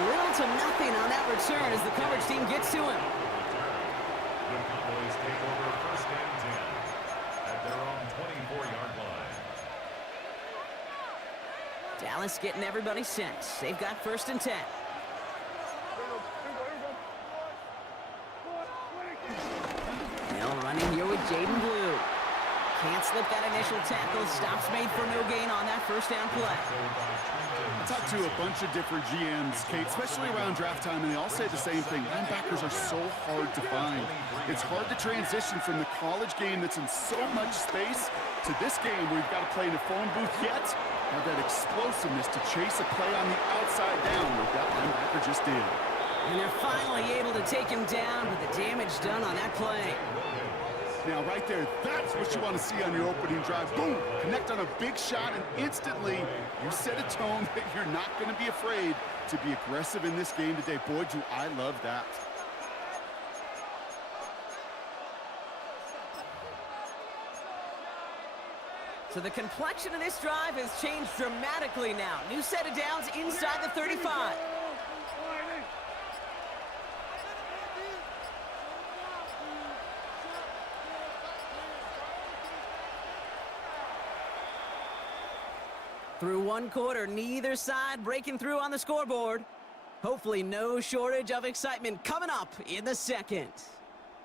Little to nothing on that return as the coverage team gets to him. The Cowboys take over 1st and 10 at their own 24-yard line. Dallas getting everybody set. They've got 1st and 10. Now running here with Jaden Blue. Can't slip that initial tackle. Stops made for no gain on that first down play. I talked to a bunch of different GMs, Kate, especially around draft time, and they all say the same thing. Linebackers are so hard to find. It's hard to transition from the college game that's in so much space to this game where you've got to play in a phone booth yet have that explosiveness to chase a play on the outside down like that linebacker just did. And they're finally able to take him down with the damage done on that play. Now, right there, that's what you want to see on your opening drive. Boom! Connect on a big shot, and instantly you set a tone that you're not going to be afraid to be aggressive in this game today. Boy, do I love that. So the complexion of this drive has changed dramatically now. New set of downs inside the 35. Through one quarter, neither side breaking through on the scoreboard. Hopefully no shortage of excitement coming up in the second.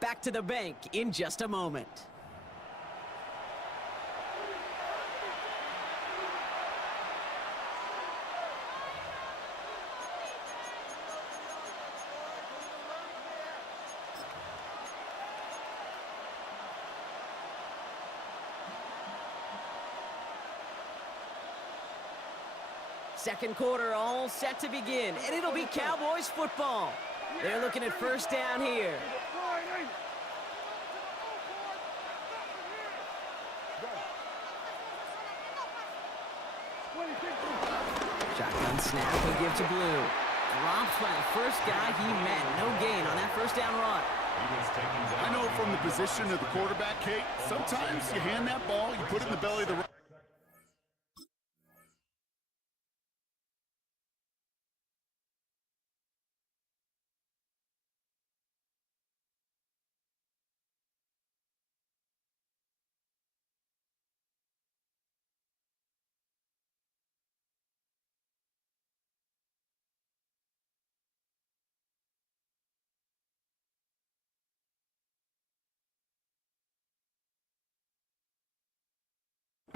Back to the bank in just a moment. Second quarter all set to begin, and it'll be Cowboys football. They're looking at first down here. Shotgun snap, he'll give to Blue. Dropped by the first guy he met. No gain on that first down run. I know from the position of the quarterback, Kate, sometimes you hand that ball, you put it in the belly of the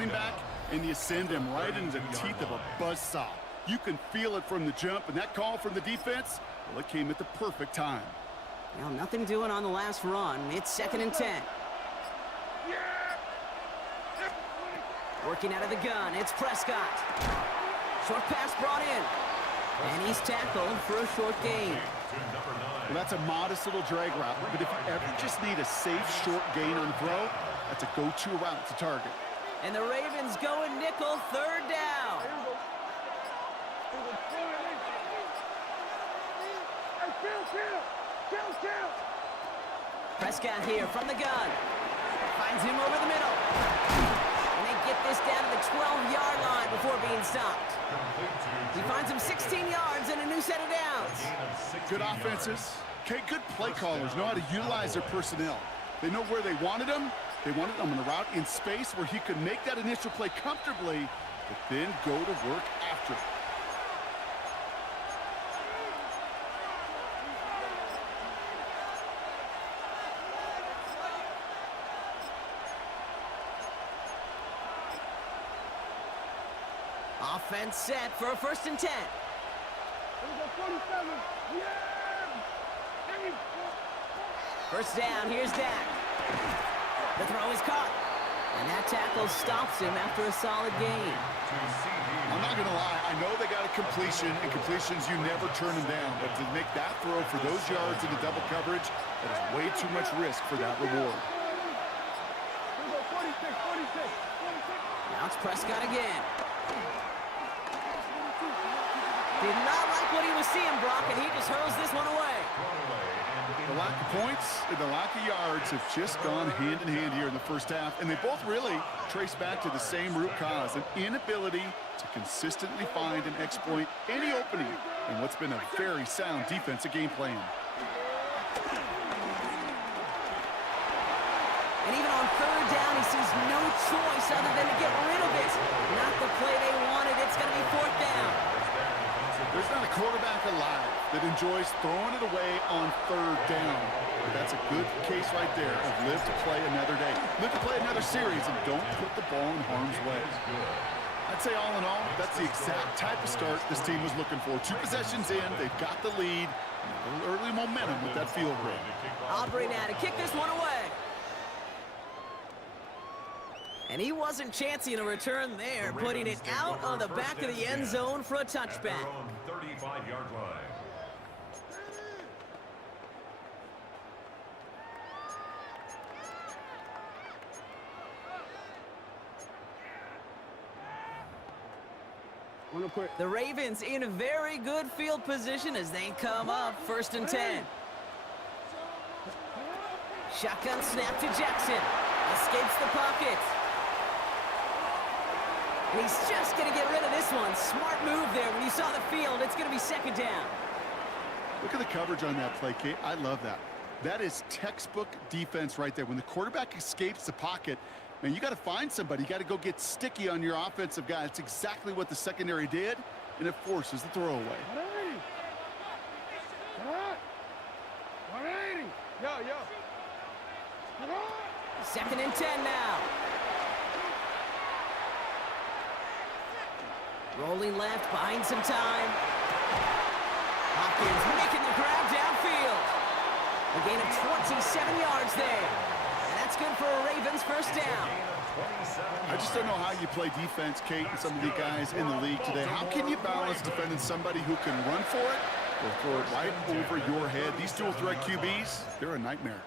back, and you send him right into the teeth of a buzzsaw. You can feel it from the jump, and that call from the defense, well, it came at the perfect time. Well, nothing doing on the last run. It's 2nd and 10. Working out of the gun, it's Prescott. Short pass brought in. And he's tackled for a short gain. Well, that's a modest little drag route, but if you ever just need a safe short gain on the throw, that's a go-to route to target. And the Ravens going nickel, 3rd down. Prescott here from the gun. Finds him over the middle. And they get this down to the 12-yard line before being stopped. He finds him 16 yards and a new set of downs. Good offenses. Okay, good play callers know how to utilize their personnel. They know where they wanted them. They wanted him on a route in space where he could make that initial play comfortably, but then go to work after it. Offense set for a 1st and 10. First down, here's Dak. The throw is caught. And that tackle stops him after a solid gain. I'm not going to lie. I know they got a completion, and completions, you never turn them down. But to make that throw for those yards in the double coverage, that is way too much risk for that reward. Now it's Prescott again. Did not like what he was seeing, Brock, and he just hurls this one away. The lack of points and the lack of yards have just gone hand in hand here in the first half, and they both really trace back to the same root cause, an inability to consistently find and exploit any opening in what's been a very sound defensive game plan. And even on 3rd down, he sees no choice other than to get rid of it. Not the play they wanted. It's going to be 4th down. There's not a quarterback alive that enjoys throwing it away on third down. But that's a good case right there of live to play another day. Live to play another series and don't put the ball in harm's way. I'd say all in all, that's the exact type of start this team was looking for. 2 possessions in, they've got the lead. A little early momentum with that field goal. Aubrey now to kick this one away. And he wasn't chancing a return there, putting it out on the back of the end zone for a touchback. 35-yard line. The Ravens in a very good field position as they come up 1st and 10. Shotgun snap to Jackson. Escapes the pocket. And he's just going to get rid of this one. Smart move there when you saw the field. It's going to be 2nd down. Look at the coverage on that play, Kate. I love that. That is textbook defense right there. When the quarterback escapes the pocket, man, you got to find somebody. You got to go get sticky on your offensive guy. That's exactly what the secondary did, and it forces the throwaway. 180. Yo. 2nd and 10 now. Rolling left, buying some time. Hopkins making the grab downfield. A gain of 27 yards there. And that's good for a Ravens 1st down. I just don't know how you play defense, Kate, and some of the guys in the league today. How can you balance defending somebody who can run for it or throw it right over your head? These dual threat QBs, they're a nightmare.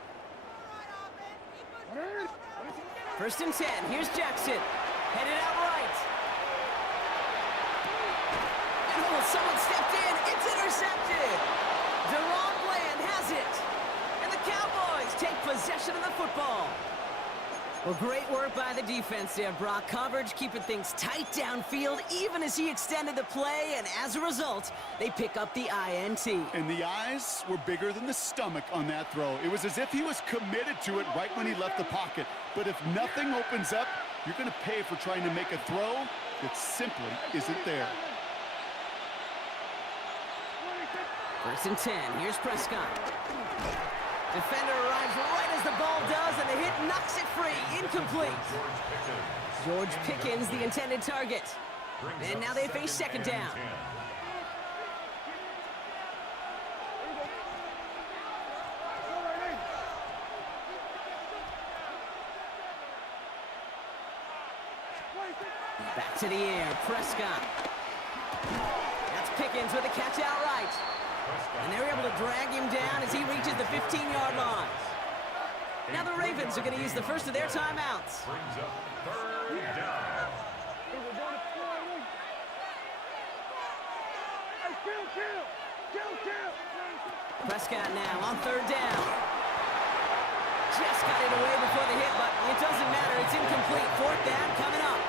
1st and 10. Here's Jackson. Headed out right. And someone stepped in. It's intercepted. Deron Bland has it. And the Cowboys take possession of the football. Well, great work by the defense there, Brock. Coverage keeping things tight downfield even as he extended the play. And as a result, they pick up the INT. And the eyes were bigger than the stomach on that throw. It was as if he was committed to it right when he left the pocket. But if nothing opens up, you're going to pay for trying to make a throw that simply isn't there. 1st and 10. Here's Prescott. Defender arrives right as the ball does, and the hit knocks it free. Incomplete. George Pickens, the intended target. And now they face 2nd down. Back to the air. Prescott. That's Pickens with a catch outright. And they're able to drag him down as he reaches the 15-yard line. Now the Ravens are going to use the first of their timeouts. Brings up 3rd down. Prescott now on 3rd down. Just got it away before the hit, but it doesn't matter. It's incomplete. 4th down coming up.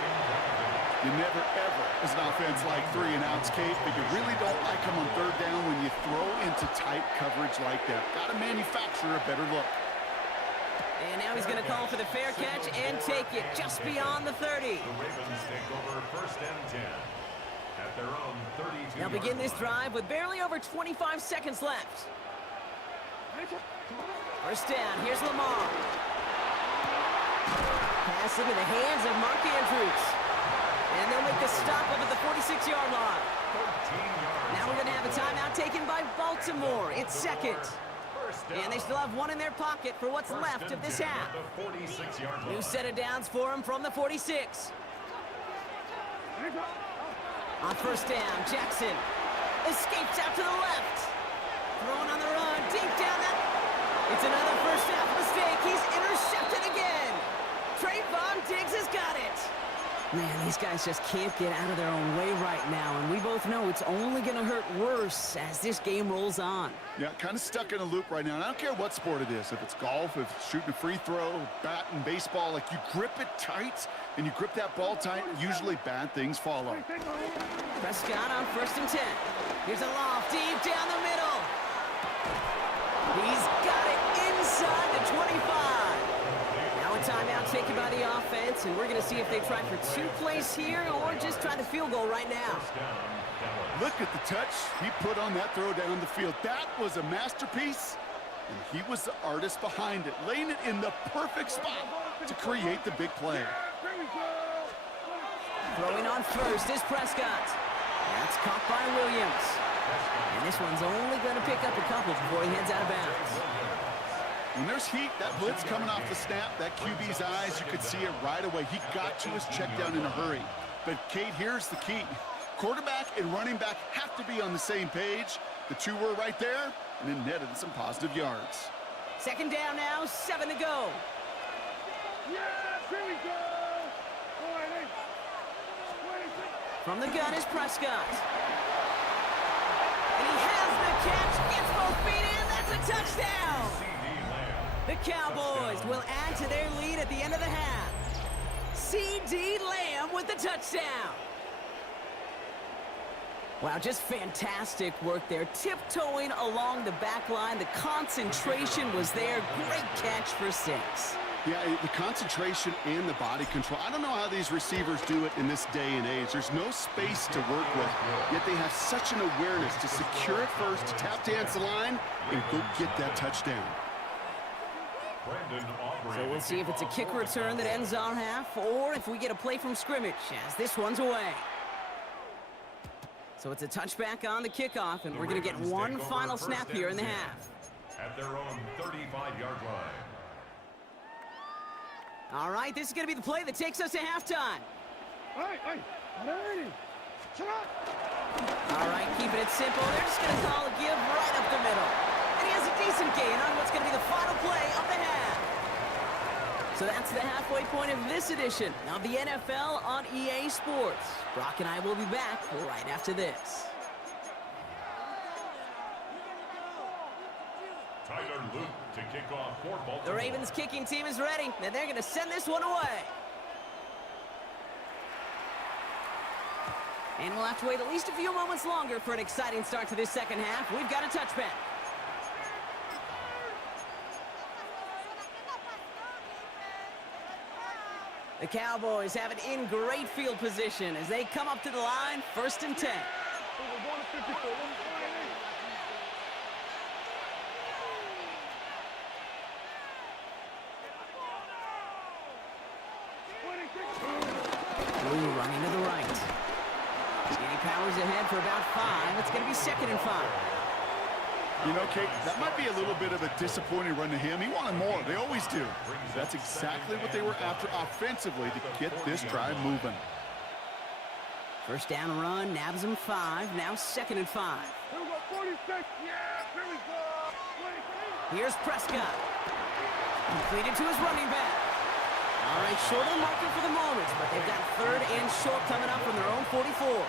You never, ever, as an offense, like 3 and outs, Kate, but you really don't like them on 3rd down when you throw into tight coverage like that. Got to manufacture a better look. And now he's going to call for the fair catch and take it just beyond the 30. The Ravens take over 1st and 10 at their own 32. They'll begin this drive with barely over 25 seconds left. 1st down. Here's Lamar. Pass into the hands of Mark Andrews. And they'll make the stop up at the 46-yard line. Now we're going to have a timeout taken by Baltimore. It's 2nd. And they still have one in their pocket for what's left of this half. New set of downs for them from the 46. On 1st down, Jackson escapes out to the left. Throwing on the run, deep down that. It's another 1st half mistake. He's intercepted again. Trayvon Diggs has got it. Man, these guys just can't get out of their own way right now, and we both know it's only going to hurt worse as this game rolls on. Yeah, kind of stuck in a loop right now. And I don't care what sport it is. If it's golf, if it's shooting a free throw, bat and baseball, like you grip it tight and you grip that ball tight, usually bad things follow. Prescott on 1st and 10. Here's a loft deep down the middle. He's got it inside the 25. Now a timeout taken by the offense, and we're going to see if they try for 2 plays here or just try the field goal right now. look at the touch he put on that throw down the field. That was a masterpiece, and he was the artist behind it, laying it in the perfect spot to create the big play. Throwing on first is Prescott. That's caught by Williams. And this one's only going to pick up a couple before he heads out of bounds. When there's heat, that blitz coming off the snap, that QB's eyes, you could see it right away. He got to his check down in a hurry. But, Kate, here's the key. Quarterback and running back have to be on the same page. The two were right there, and it netted some positive yards. Second down now, 7 to go. Here we go. From the gun is Prescott. And he has the catch, gets both feet in, that's a touchdown! The Cowboys will add to their lead at the end of the half. C.D. Lamb with the touchdown. Wow, just fantastic work there. Tiptoeing along the back line. The concentration was there. Great catch for 6. Yeah, the concentration and the body control. I don't know how these receivers do it in this day and age. There's no space to work with, yet they have such an awareness to secure it first, to tap dance the line, and go get that touchdown. So we'll see if it's a kick return that ends our half, or if we get a play from scrimmage, as this one's away. So it's a touchback on the kickoff, and we're going to get one final snap here in the half. At their own 35-yard line. All right, this is going to be the play that takes us to halftime. Hey, ready. Shut up. All right, keeping it simple. They're just going to call a give right up the middle. And he has a decent gain on what's going to be the final play of the half. So that's the halfway point of this edition of the NFL on EA Sports. Brock and I will be back right after this. Tyler Luke to kick off for Baltimore. The Ravens kicking team is ready, and they're going to send this one away. And we'll have to wait at least a few moments longer for an exciting start to this second half. We've got a touchback. The Cowboys have it in great field position as they come up to the line, 1st and 10. Blue running to the right. Skinny powers ahead for about 5. It's going to be 2nd and 5. You know, Kate, that might be a little bit of a disappointing run to him. He wanted more. They always do. That's exactly what they were after offensively to get this drive moving. First down run, nabs him 5. Now 2nd and 5. Here we go, 46. Yeah, here we go. Here's Prescott. Completed to his running back. All right, short on marker for the moment, but they've got 3rd and short coming up from their own 44.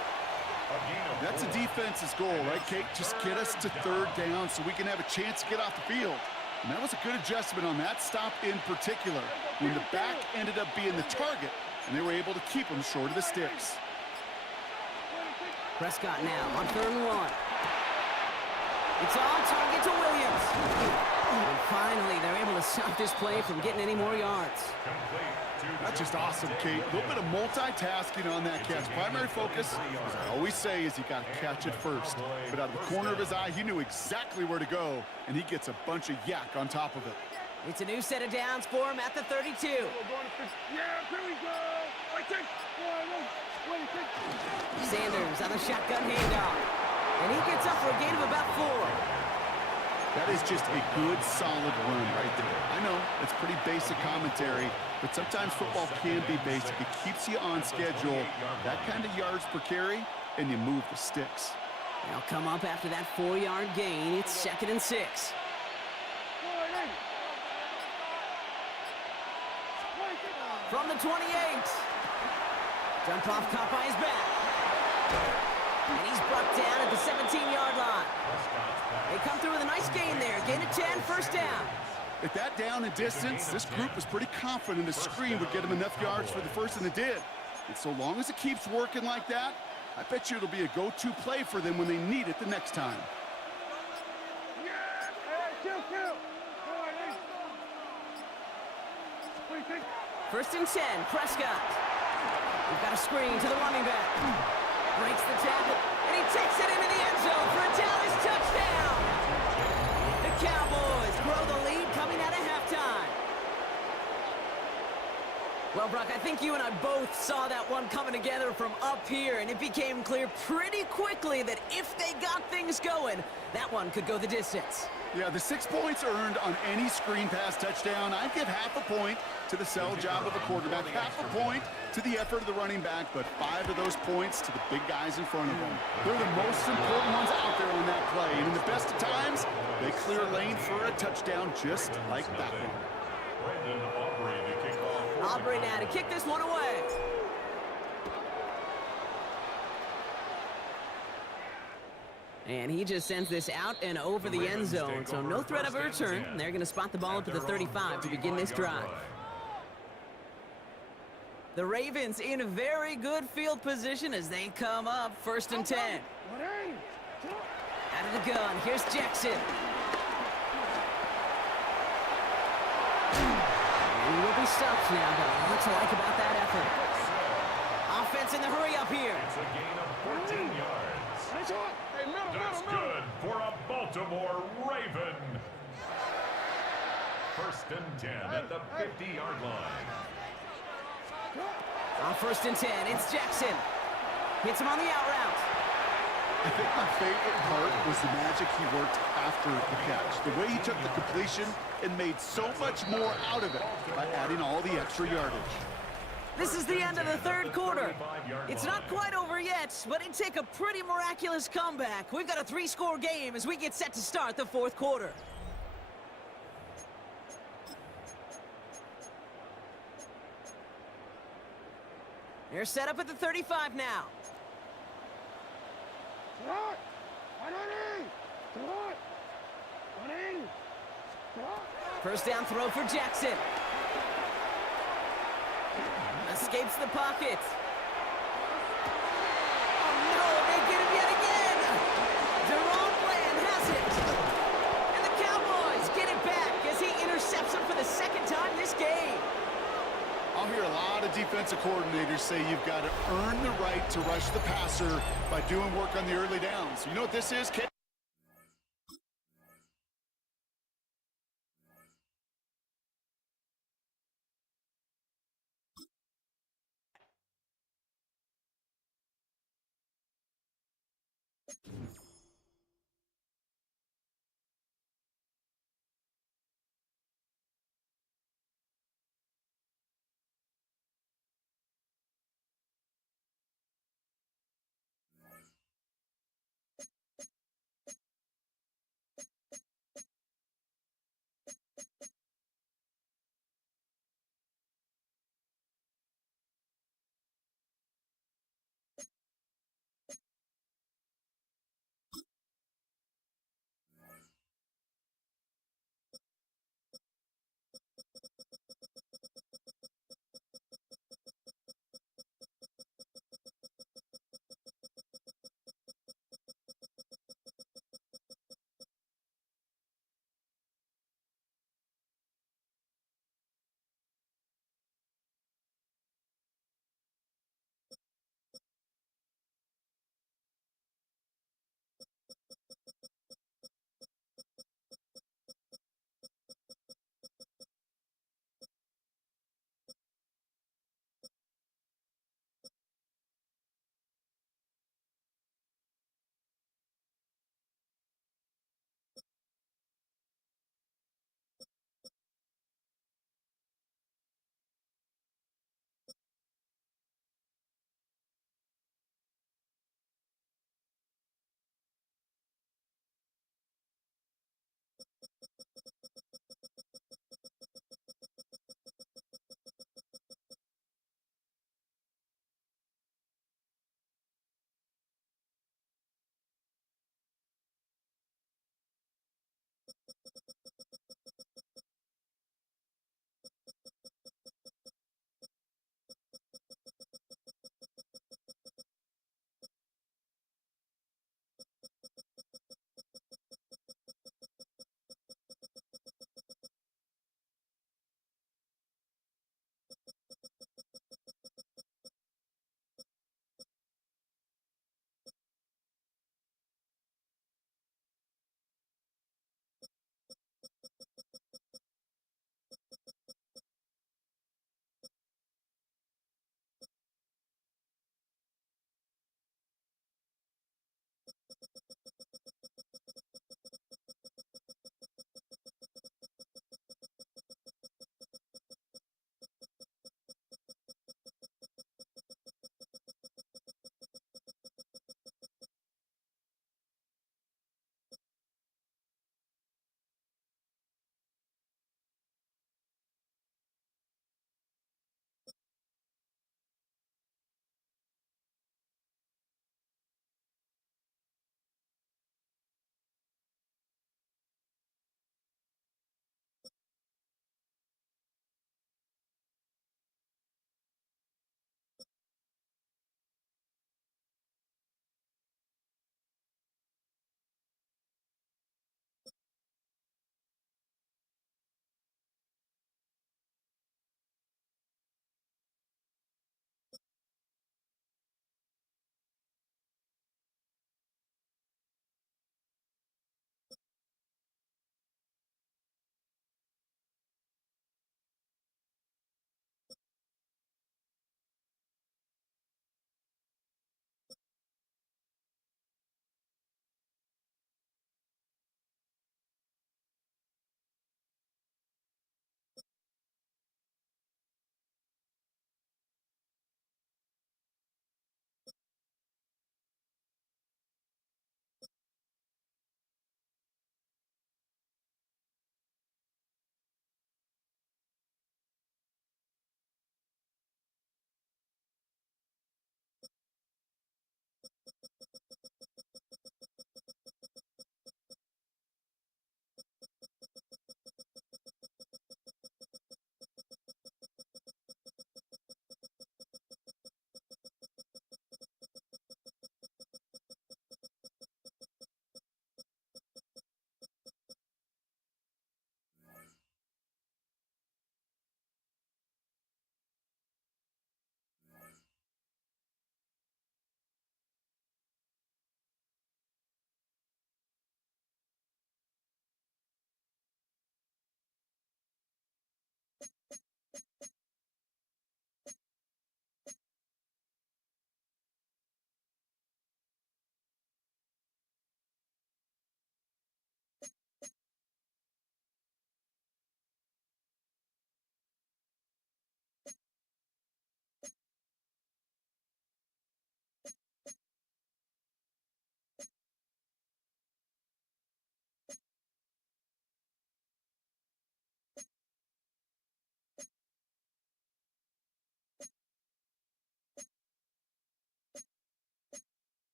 That's a defense's goal, right, Kate? Just get us to 3rd down so we can have a chance to get off the field. And that was a good adjustment on that stop in particular, when the back ended up being the target, and they were able to keep him short of the sticks. Prescott now on 3rd and 1. It's on target to Williams. And finally, they're able to stop this play from getting any more yards. That's just awesome, Kate. A little bit of multitasking on that catch. Primary focus, as I always say, is you got to catch it first. But out of the corner of his eye, he knew exactly where to go, and he gets a bunch of yak on top of it. It's a new set of downs for him at the 32. Yeah, here we go. Sanders on the shotgun handoff. And he gets up for a gain of about 4. That is just a good, solid run right there. I know, it's pretty basic commentary, but sometimes football can be basic. It keeps you on schedule, that kind of yards per carry, and you move the sticks. They'll come up after that 4-yard gain. It's 2nd and 6. From the 28. Jump off caught by his back. And he's brought down at the 17-yard line. They come through with a nice gain there. Gain of 10, 1st down. At that down and distance, this group was pretty confident the screen would get them enough yards for the first, and it did. And so long as it keeps working like that, I bet you it'll be a go-to play for them when they need it the next time. First and 10, Prescott. We've got a screen to the running back. Breaks the tackle, and he takes it into the end zone for a Dallas touchdown. The Cowboys grow the lead coming out of halftime. Well, Brock, I think you and I both saw that one coming together from up here, and it became clear pretty quickly that if they got things going, that one could go the distance. Yeah, the 6 points earned on any screen pass touchdown. I'd give half a point to the sell job of a quarterback, half a point to the effort of the running back, but 5 of those points to the big guys in front of them. They're the most important ones out there on that play, and in the best of times, they clear a lane for a touchdown just like that one. Aubrey now to kick this one away. And he just sends this out and over the end zone, so no threat of a return. They're going to spot the ball up at the 35 to begin this drive. The Ravens in a very good field position as they come up 1st and 10. Out of the gun, here's Jackson. And he will be stopped now, but what to like about that effort? Offense in the hurry up here. It's a gain of 14 yards. That's good for a Baltimore Raven. 1st and 10 at the 50-yard line. On 1st and 10, it's Jackson. Hits him on the out route. I think my favorite part was the magic he worked after the catch. The way he took the completion and made so much more out of it by adding all the extra yardage. This is the end of the 3rd quarter. It's not quite over yet, but it'd take a pretty miraculous comeback. We've got a 3-score game as we get set to start the 4th quarter. They're set up at the 35 now. First down throw for Jackson. Escapes the pocket. Oh no, they get him yet again. Deron Bland has it. And the Cowboys get it back as he intercepts him for the 2nd time this game. I'll hear a lot of defensive coordinators say you've got to earn the right to rush the passer by doing work on the early downs. You know what this is, Kate?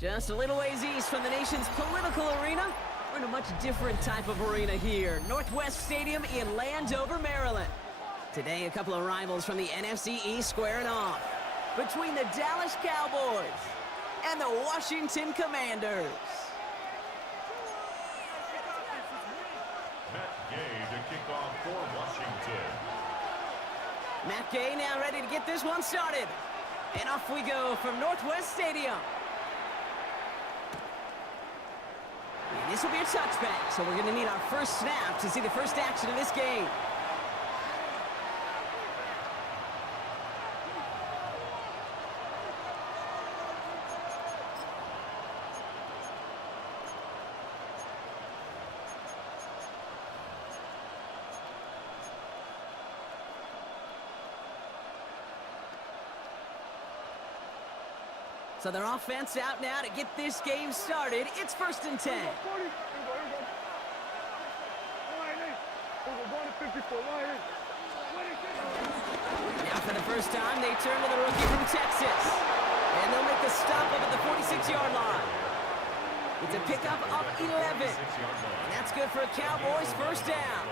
Just a little ways east from the nation's political arena, we're in a much different type of arena here, Northwest Stadium in Landover, Maryland. Today, a couple of rivals from the NFC East squaring off between the Dallas Cowboys and the Washington Commanders. Matt Gay now ready to get this one started. And off we go from Northwest Stadium. And this will be a touchback, so we're going to need our first snap to see the first action of this game. So their offense out now to get this game started. It's 1st and 10. Now for the first time, they turn to the rookie from Texas. And they'll make the stop up at the 46-yard line. It's a pickup of 11. And that's good for a Cowboys first down.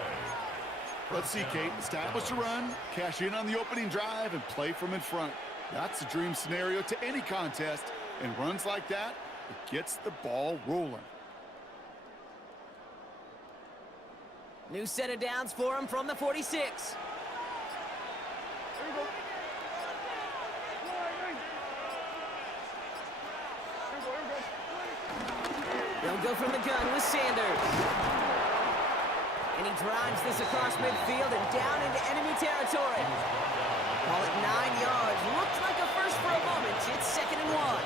Let's see, Kate. Establish a run, cash in on the opening drive, and play from in front. That's the dream scenario to any contest, and runs like that, it gets the ball rolling. New set of downs for him from the 46. They'll go from the gun with Sanders. And he drives this across midfield and down into enemy territory. Call it 9 yards. Looked like a first for a moment. It's 2nd and 1.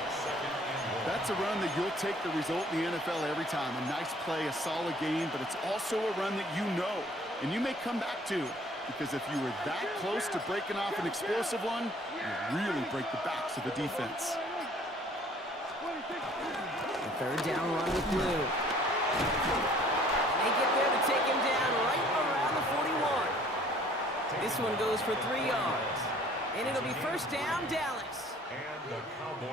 That's a run that you'll take the result in the NFL every time. A nice play, a solid game, but it's also a run that you know, and you may come back to, because if you were that close to breaking off an explosive one, you really break the backs of the defense. The 3rd down run with Blue. They get there to take him down right around the 41. This one goes for 3 yards. And it'll be first down, Dallas.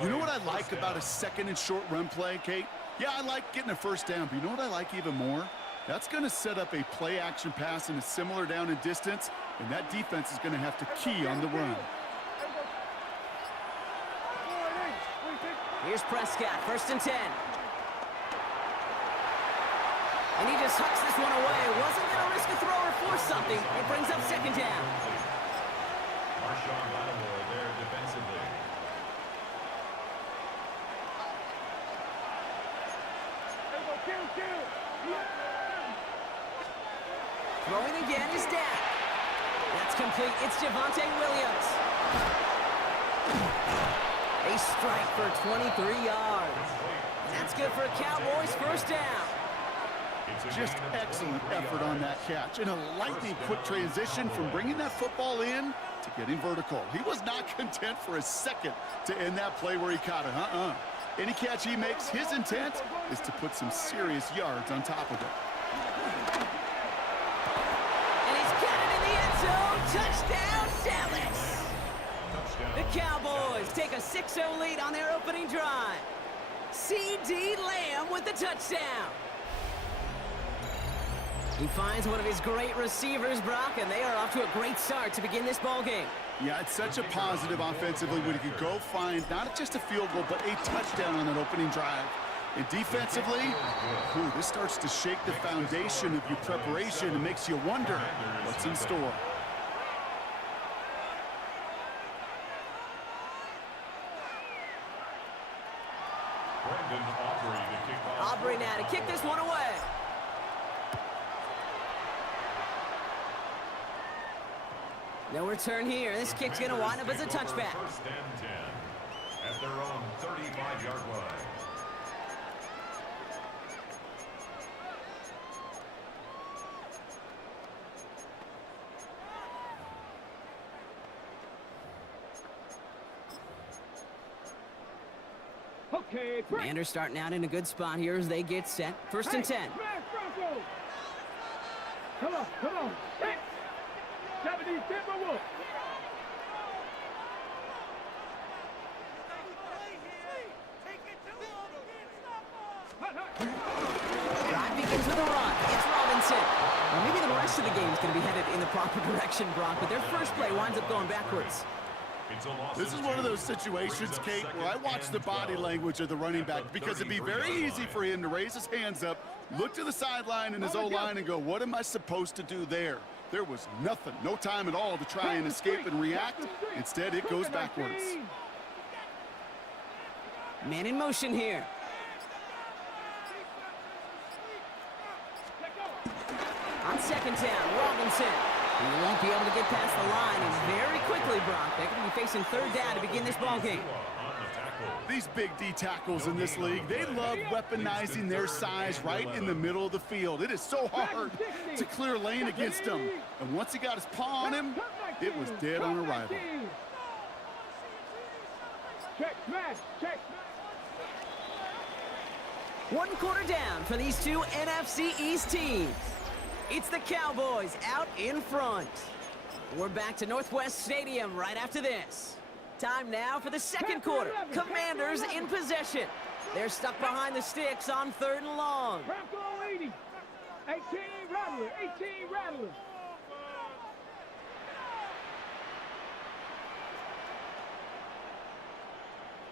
You know what I like about a 2nd and short run play, Kate? Yeah, I like getting a first down, but you know what I like even more? That's going to set up a play-action pass in a similar down and distance, and that defense is going to have to key on the run. Here's Prescott, 1st and 10. And he just hucks this one away. Wasn't going to risk a throw or force something. It brings up 2nd down. There defensively. Throwing again is Dak. That's complete. It's Javonte Williams. A strike for 23 yards. And that's good for a Cowboys first down. Just excellent effort on that catch. And a lightning-quick transition from bringing that football in to getting vertical. He was not content for a second to end that play where he caught it. Any catch he makes, his intent is to put some serious yards on top of it. And he's got it in the end zone. Touchdown, Dallas. The Cowboys take a 6-0 lead on their opening drive. C.D. Lamb with the touchdown. He finds one of his great receivers, Brock, and they are off to a great start to begin this ball game. Yeah, it's such a positive offensively when you can go find not just a field goal, but a touchdown on that opening drive. And defensively, this starts to shake the foundation of your preparation and makes you wonder what's in store. Aubrey now to kick this one away. No return here. This kick's going to wind up as a touchback. 1st and 10 at their own 35-yard line. Okay, Commanders starting out in a good spot here as they get set. 1st and 10. Come on. Hey. 70, Timberwolves. Drive begins with a run. It's Robinson. Well, maybe the rest of the game is going to be headed in the proper direction, Brock, but their first play winds up going backwards. This is one of those situations, Kate, where I watch the body language of the running back because it'd be very easy for him to raise his hands up, look to the sideline and his O-line and go, what am I supposed to do there? There was nothing, no time at all to try and escape and react. Instead, it goes backwards. Man in motion here. On second down, Robinson. He won't be able to get past the line, and very quickly, Brock, they're going to be facing third down to begin this ball game. These big D tackles in this league, they love weaponizing their size right in the middle of the field. It is so hard to clear lane against him. And once he got his paw on him, it was dead on arrival. Check, smash, check. 1 quarter down for these two NFC East teams. It's the Cowboys out in front. We're back to Northwest Stadium right after this. Time now for the second quarter. Commanders in possession. They're stuck behind the sticks on 3rd and long. Bronco 80. 18 Rattler, 18 Rattler.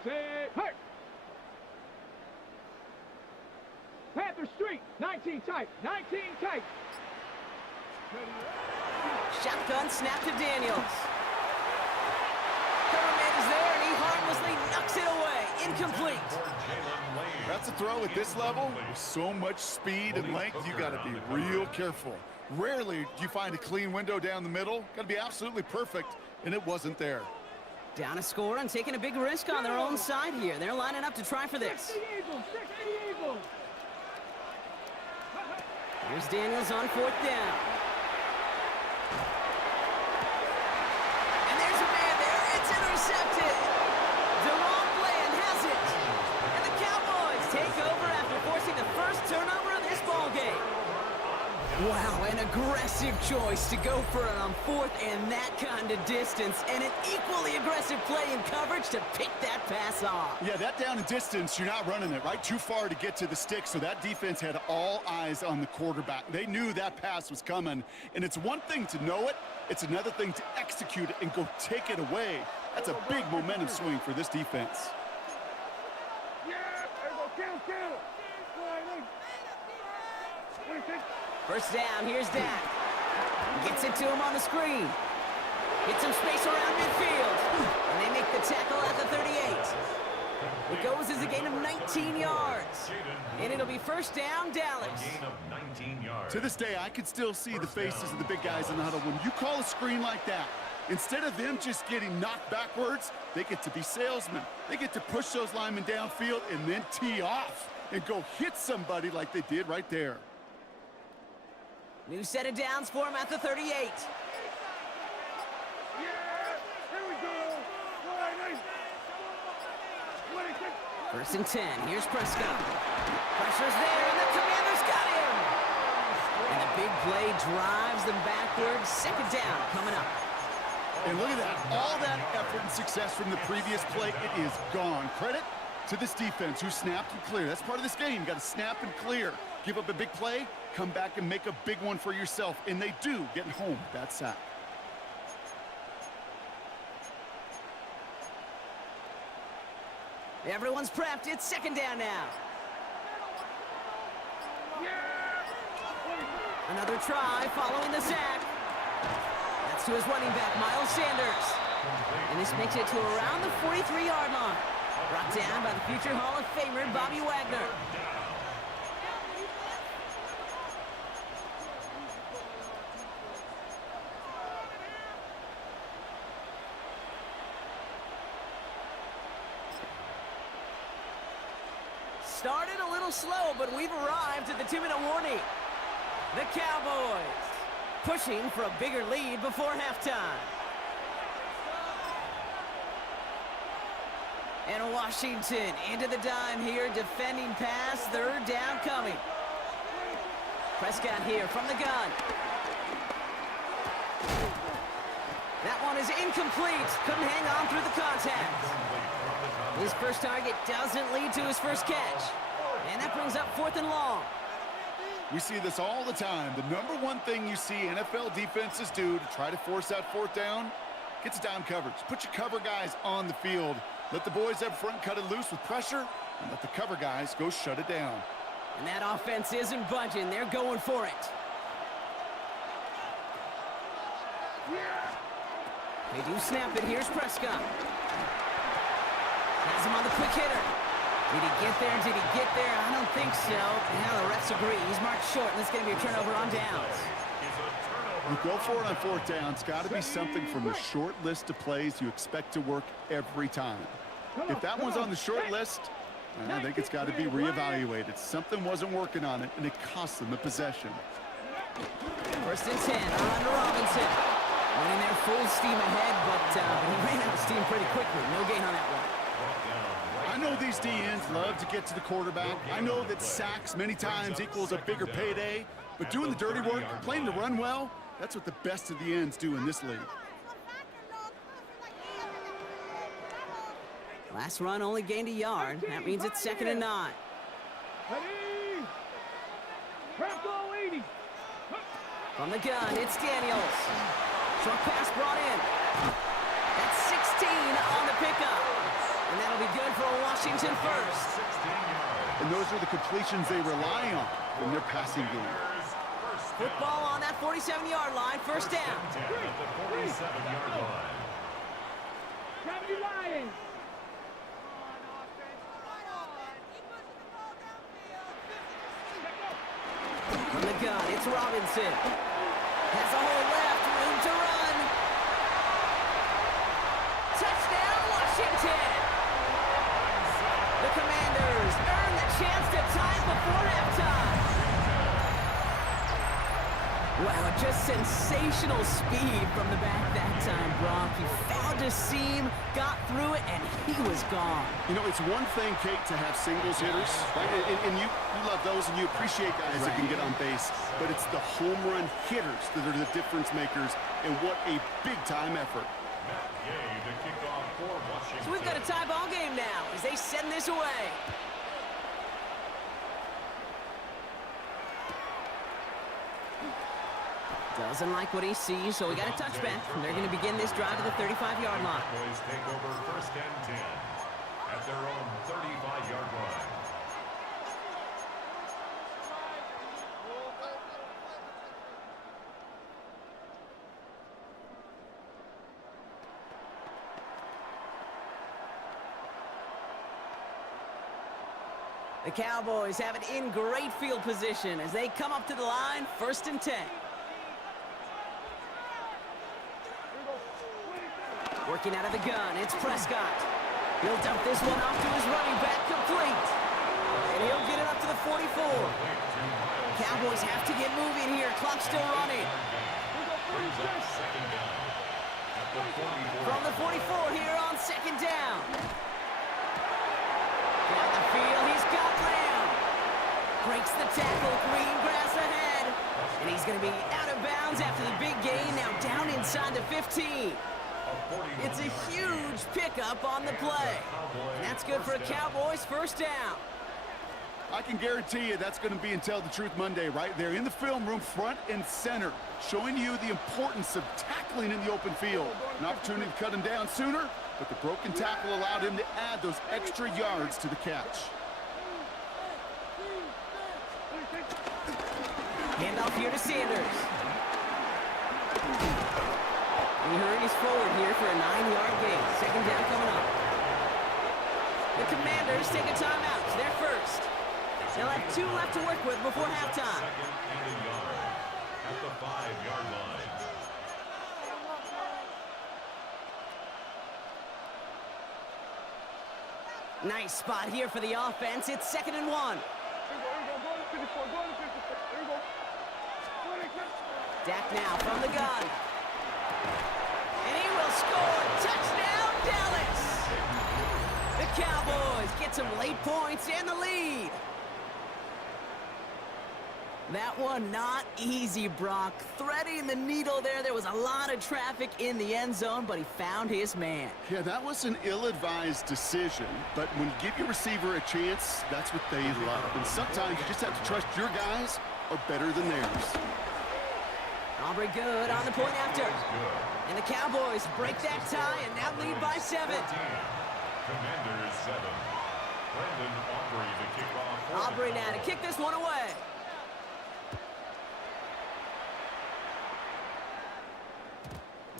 Set, hurt. Panther Street, 19 tight, 19 tight. Shotgun snap to Daniels. Coverman is there, and he harmlessly knocks it away. Incomplete. That's a throw at this level. With so much speed and length, you got to be real careful. Rarely do you find a clean window down the middle. Got to be absolutely perfect, and it wasn't there. Down a score and taking a big risk on their own side here. They're lining up to try for this. Here's Daniels on 4th down. And there's a man there. It's intercepted. Deron Bland has it. And the Cowboys take over after forcing the first turnover of this ball game. Wow, an aggressive choice to go for it on 4th and that kind of distance, and an equally aggressive play in coverage to pick that pass off. Yeah, that down and distance, you're not running it, right? Too far to get to the stick, so that defense had all eyes on the quarterback. They knew that pass was coming, and it's one thing to know it, it's another thing to execute it and go take it away. That's a big momentum swing for this defense. Yeah, there go, count. What do you think? First down, here's Dak. Gets it to him on the screen. Gets some space around midfield. And they make the tackle at the 38. It goes as a gain of 19 yards. And it'll be first down, Dallas. To this day, I can still see the faces of the big guys in the huddle. When you call a screen like that, instead of them just getting knocked backwards, they get to be salesmen. They get to push those linemen downfield and then tee off and go hit somebody like they did right there. New set of downs for him at the 38. Yeah, here we go. What do you think? First and 10. Here's Prescott. Pressure's there, and the Commanders got him. And the big play drives them backwards. Second down coming up. And look at that. All that effort and success from the previous play, it is gone. Credit to this defense who snapped and cleared. That's part of this game. You got to snap and clear. Give up a big play, come back and make a big one for yourself. And they do, getting home with that sack. Everyone's prepped. It's second down now. Another try following the sack. That's to his running back, Miles Sanders. And this makes it to around the 43-yard line. Brought down by the future Hall of Famer, Bobby Wagner. Started a little slow, but we've arrived at the 2-minute warning. The Cowboys pushing for a bigger lead before halftime. And Washington into the dime here, defending pass, third down coming. Prescott here from the gun. That one is incomplete. Couldn't hang on through the contact. His first target doesn't lead to his first catch. And that brings up 4th and long. We see this all the time. The number one thing you see NFL defenses do to try to force that 4th down, gets down coverage. Put your cover guys on the field. Let the boys up front cut it loose with pressure, and let the cover guys go shut it down. And that offense isn't budging. They're going for it. They do snap it. Here's Prescott. Has him on the quick hitter. Did he get there? Did he get there? I don't think so. Now the refs agree. He's marked short, and it's going to be a turnover on downs. You go for it on fourth down. It's got to be something from the short list of plays you expect to work every time. If that one's on the short list, I think it's got to be reevaluated. Something wasn't working on it, and it cost them the possession. 1st and 10, around to Robinson. Running there full steam ahead, but he ran out of steam pretty quickly. No gain on that one. I know these D-ends love to get to the quarterback. I know that sacks many times equals a bigger payday, but doing the dirty work, playing to run well, that's what the best of the ends do in this league. Last run only gained a yard. That means it's 2nd and 9. From the gun, it's Daniels. Short pass brought in. That's 16 on the pickup. And that'll be good for a Washington first. And those are the completions they rely on in their passing game. Football on that 47-yard line, 1st down. From the gun, it's Robinson. Has a hole left, room to run. Touchdown, Washington! The Commanders earn the chance to tie before halftime. Wow, just sensational speed from the back that time, Brock. He found a seam, got through it, and he was gone. You know, it's one thing, Kate, to have singles hitters, right? And you love those and you appreciate guys that can get on base. But it's the home run hitters that are the difference makers, and what a big-time effort. So we've got a tie ball game now as they send this away. Doesn't like what he sees, so we got a touchback. They're going to begin this drive at the 35-yard line. Boys take over 1st and 10 at their own 35-yard line. The Cowboys have it in great field position as they come up to the line, 1st and 10. Working out of the gun, it's Prescott. He'll dump this one off to his running back, complete. And he'll get it up to the 44. Cowboys have to get moving here. Clock's still running. From the 44 here on 2nd down. Down the field, he's got Lamb. Breaks the tackle, green grass ahead. And he's going to be out of bounds after the big gain, now down inside the 15. It's a huge pickup on the play. And that's good for a Cowboys 1st down. I can guarantee you that's going to be in Tell the Truth Monday right there in the film room, front and center, showing you the importance of tackling in the open field. An opportunity to cut him down sooner, but the broken tackle allowed him to add those extra yards to the catch. Handoff here to Sanders. He hurries forward here for a 9-yard gain. 2nd down coming up. The Commanders take a timeout. They're first. They'll have 2 left to work with before halftime. 2nd and a yard at the 5-yard line. Nice spot here for the offense. It's 2nd and 1. Dak now from the gun. And he will score. Touchdown, Dallas! The Cowboys get some late points and the lead. That one not easy, Brock. Threading the needle there. There was a lot of traffic in the end zone, but he found his man. Yeah, that was an ill-advised decision, but when you give your receiver a chance, that's what they love. And sometimes you just have to trust your guys are better than theirs. Aubrey good on the point after. And the Cowboys break that tie and now lead by 7. Commanders 7. Brandon Aubrey to kick off. Aubrey now to kick this one away.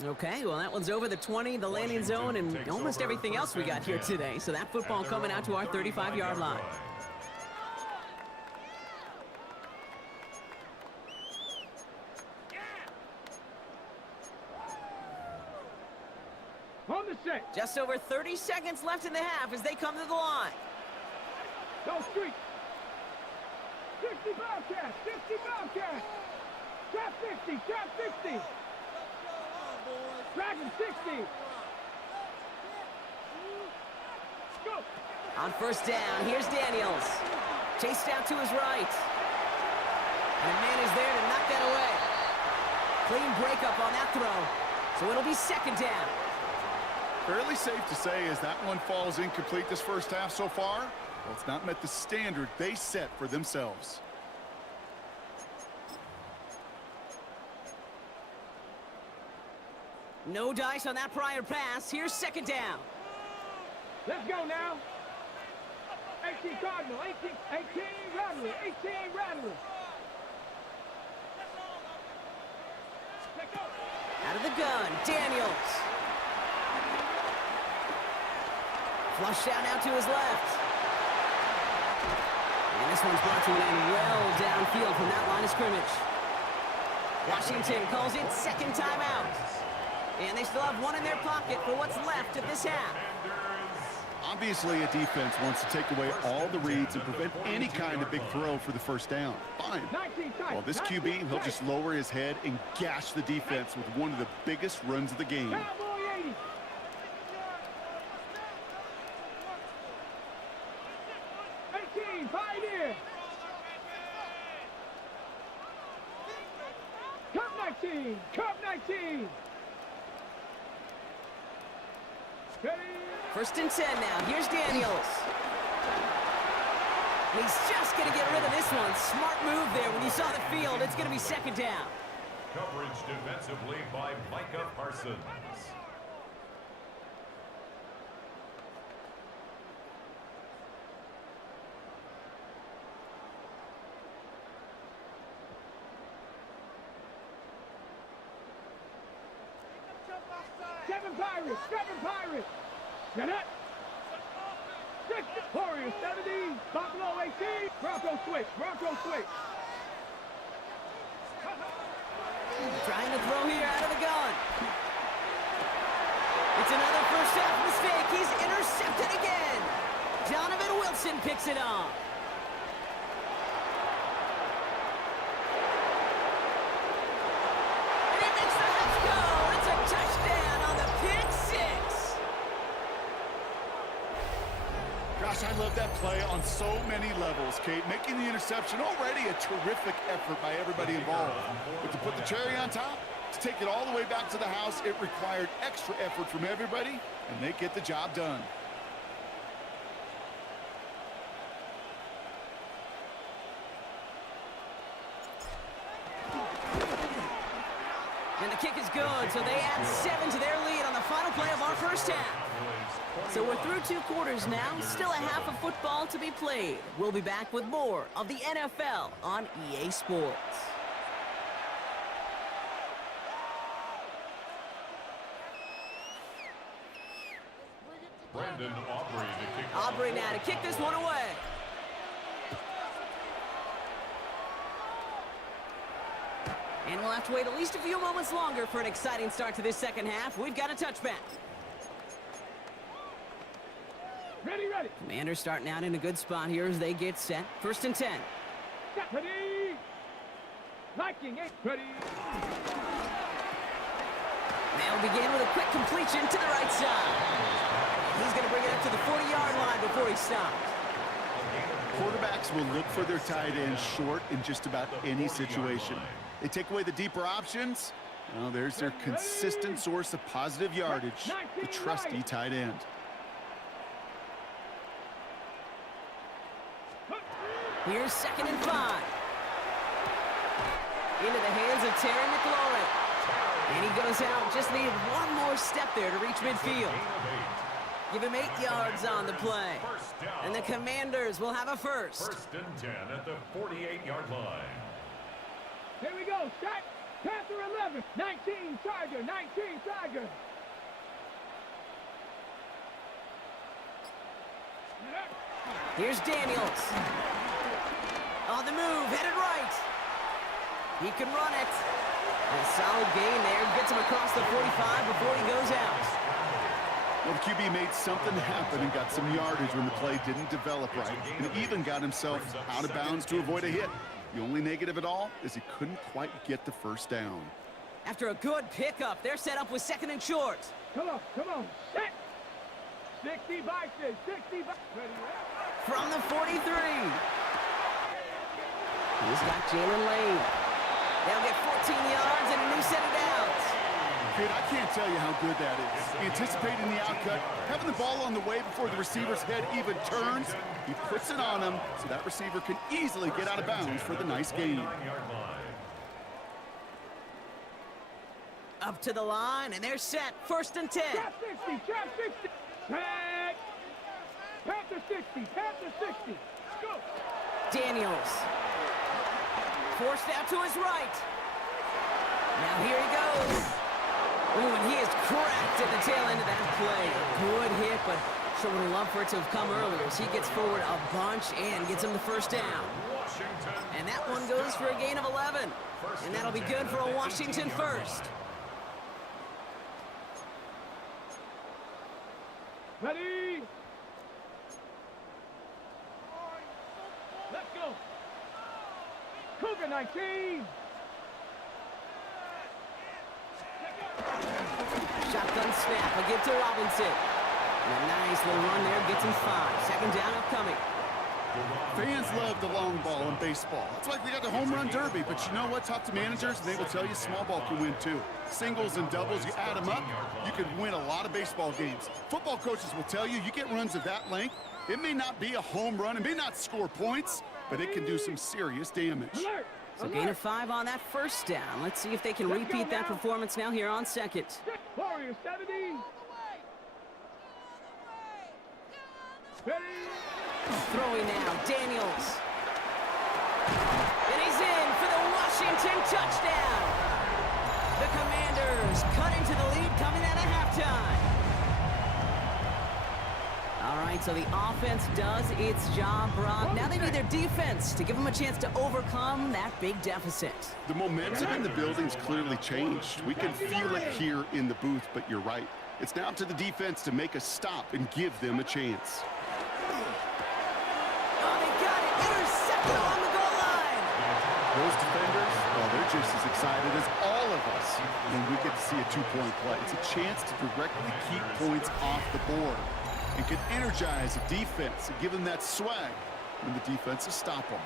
Okay, well, that one's over the 20, the landing zone, and almost everything else we got here today. So that football coming out to our 35-yard line. On the set. Just over 30 seconds left in the half as they come to the line. Go street. 60 Bobcats. 60 Bobcats. Trap 60. Trap 60. Dragon 60. Go. On first down, here's Daniels. Chased out to his right. And a man is there to knock that away. Clean breakup on that throw. So it'll be second down. Fairly safe to say as that one falls incomplete this first half so far. Well, it's not met the standard they set for themselves. No dice on that prior pass. Here's second down. Let's go now. 18 Cardinal. 18 Rattler. 18 Rattler. Let's go. Out of the gun, Daniels. Flush down out to his left. And this one's brought to an end well downfield from that line of scrimmage. Washington calls it second timeout. And they still have one in their pocket for what's left of this half. Obviously, a defense wants to take away all the reads and prevent any kind of big throw for the first down. Fine. Well, this QB, he'll just lower his head and gash the defense with one of the biggest runs of the game. Cowboy 80. 18, Pioneer. Cup 19. Cup 19. Ready. First and 10 now. Here's Daniels. And he's just going to get rid of this one. Smart move there. When you saw the field, it's going to be second down. Coverage defensively by Micah Parsons. Seven Pirates. Get it. 6 Warriors 70. Buffalo 18. Bronco switch. Trying to throw here out of the gun. It's another first half mistake. He's intercepted again. Donovan Wilson picks it off. And he makes the half go. It's a touchdown on the pick six. Gosh, I love that play on so many levels, Kate. Making the interception already a terrific effort by everybody involved. But to put the cherry on top, to take it all the way back to the house, it required extra effort from everybody, and they get the job done. And the kick is good, so they add 7 to their lead on the final play of our first half. So we're through 2 quarters now, still a half of football to be played. We'll be back with more of the NFL on EA Sports. Brandon Aubrey to kick. Aubrey now to kick this one away. And we'll have to wait at least a few moments longer for an exciting start to this second half. We've got a touchback. Ready. Commanders starting out in a good spot here as they get set. First and 10. Ready. Viking 8. Ready. They'll begin with a quick completion to the right side. He's going to bring it up to the 40-yard line before he stops. Quarterbacks will look for their tight end short in just about any situation. They take away the deeper options. Well, there's their consistent source of positive yardage, the trusty tight end. Here's second and 5. Into the hands of Terry McLaurin. And he goes out. Just needed one more step there to reach midfield. Give him 8 yards on the play. And the Commanders will have a first. First and 10 at the 48-yard line. Here we go. Set. Panther 11, 19 Tiger, 19 Tiger. Here's Daniels. On the move, headed right. He can run it. A solid gain there. Gets him across the 45 before he goes out. Well, the QB made something happen and got some yardage when the play didn't develop right. And even got himself out of bounds to avoid a hit. The only negative at all is he couldn't quite get the first down. After a good pickup, they're set up with 2nd and short. Come on, set. 60 boxes, 60 boxes. From the 43. He's got Jalen Lane. They'll get 14 yards and a new set of downs. Kid, I can't tell you how good that is. Anticipating the outcut, having the ball on the way before the receiver's head even turns. He puts it on him so that receiver can easily get out of bounds for the nice gain. Up to the line, and they're set. 1st and 10. Trap 60, trap 60. Tag. Panther 60, Panther 60. Go. Daniels. Forced out to his right. Now here he goes. Ooh, and he is cracked at the tail end of that play. A good hit, but sure would have loved for it to have come earlier as he gets forward a bunch and gets him the 1st down. And that one goes for a gain of 11. And that'll be good for a Washington 1st. Ready? Let's go. Cougar 19. Shotgun snap. A give to Robinson. And a nice little run there gets him 5. 2nd down upcoming. Fans love the long ball in baseball. It's like they got the home run derby, but you know what? Talk to managers, and they will tell you small ball can win too. Singles and doubles, you add them up, you can win a lot of baseball games. Football coaches will tell you get runs of that length. It may not be a home run, it may not score points, but it can do some serious damage. So gain of 5 on that 1st down. Let's see if they can repeat that performance now here on 2nd. Warrior 70. Ready? Throwing now, Daniels. And he's in for the Washington touchdown. The Commanders cut into the lead coming out of halftime. All right, so the offense does its job, Brock. Now they need their defense to give them a chance to overcome that big deficit. The momentum in the building's clearly changed. We can feel it here in the booth, but you're right. It's now up to the defense to make a stop and give them a chance. Oh, they got it. Intercepted along the goal line. Those defenders, well, they're just as excited as all of us when we get to see a 2-point play. It's a chance to directly keep points off the board and can energize the defense and give them that swag when the defenses stop them.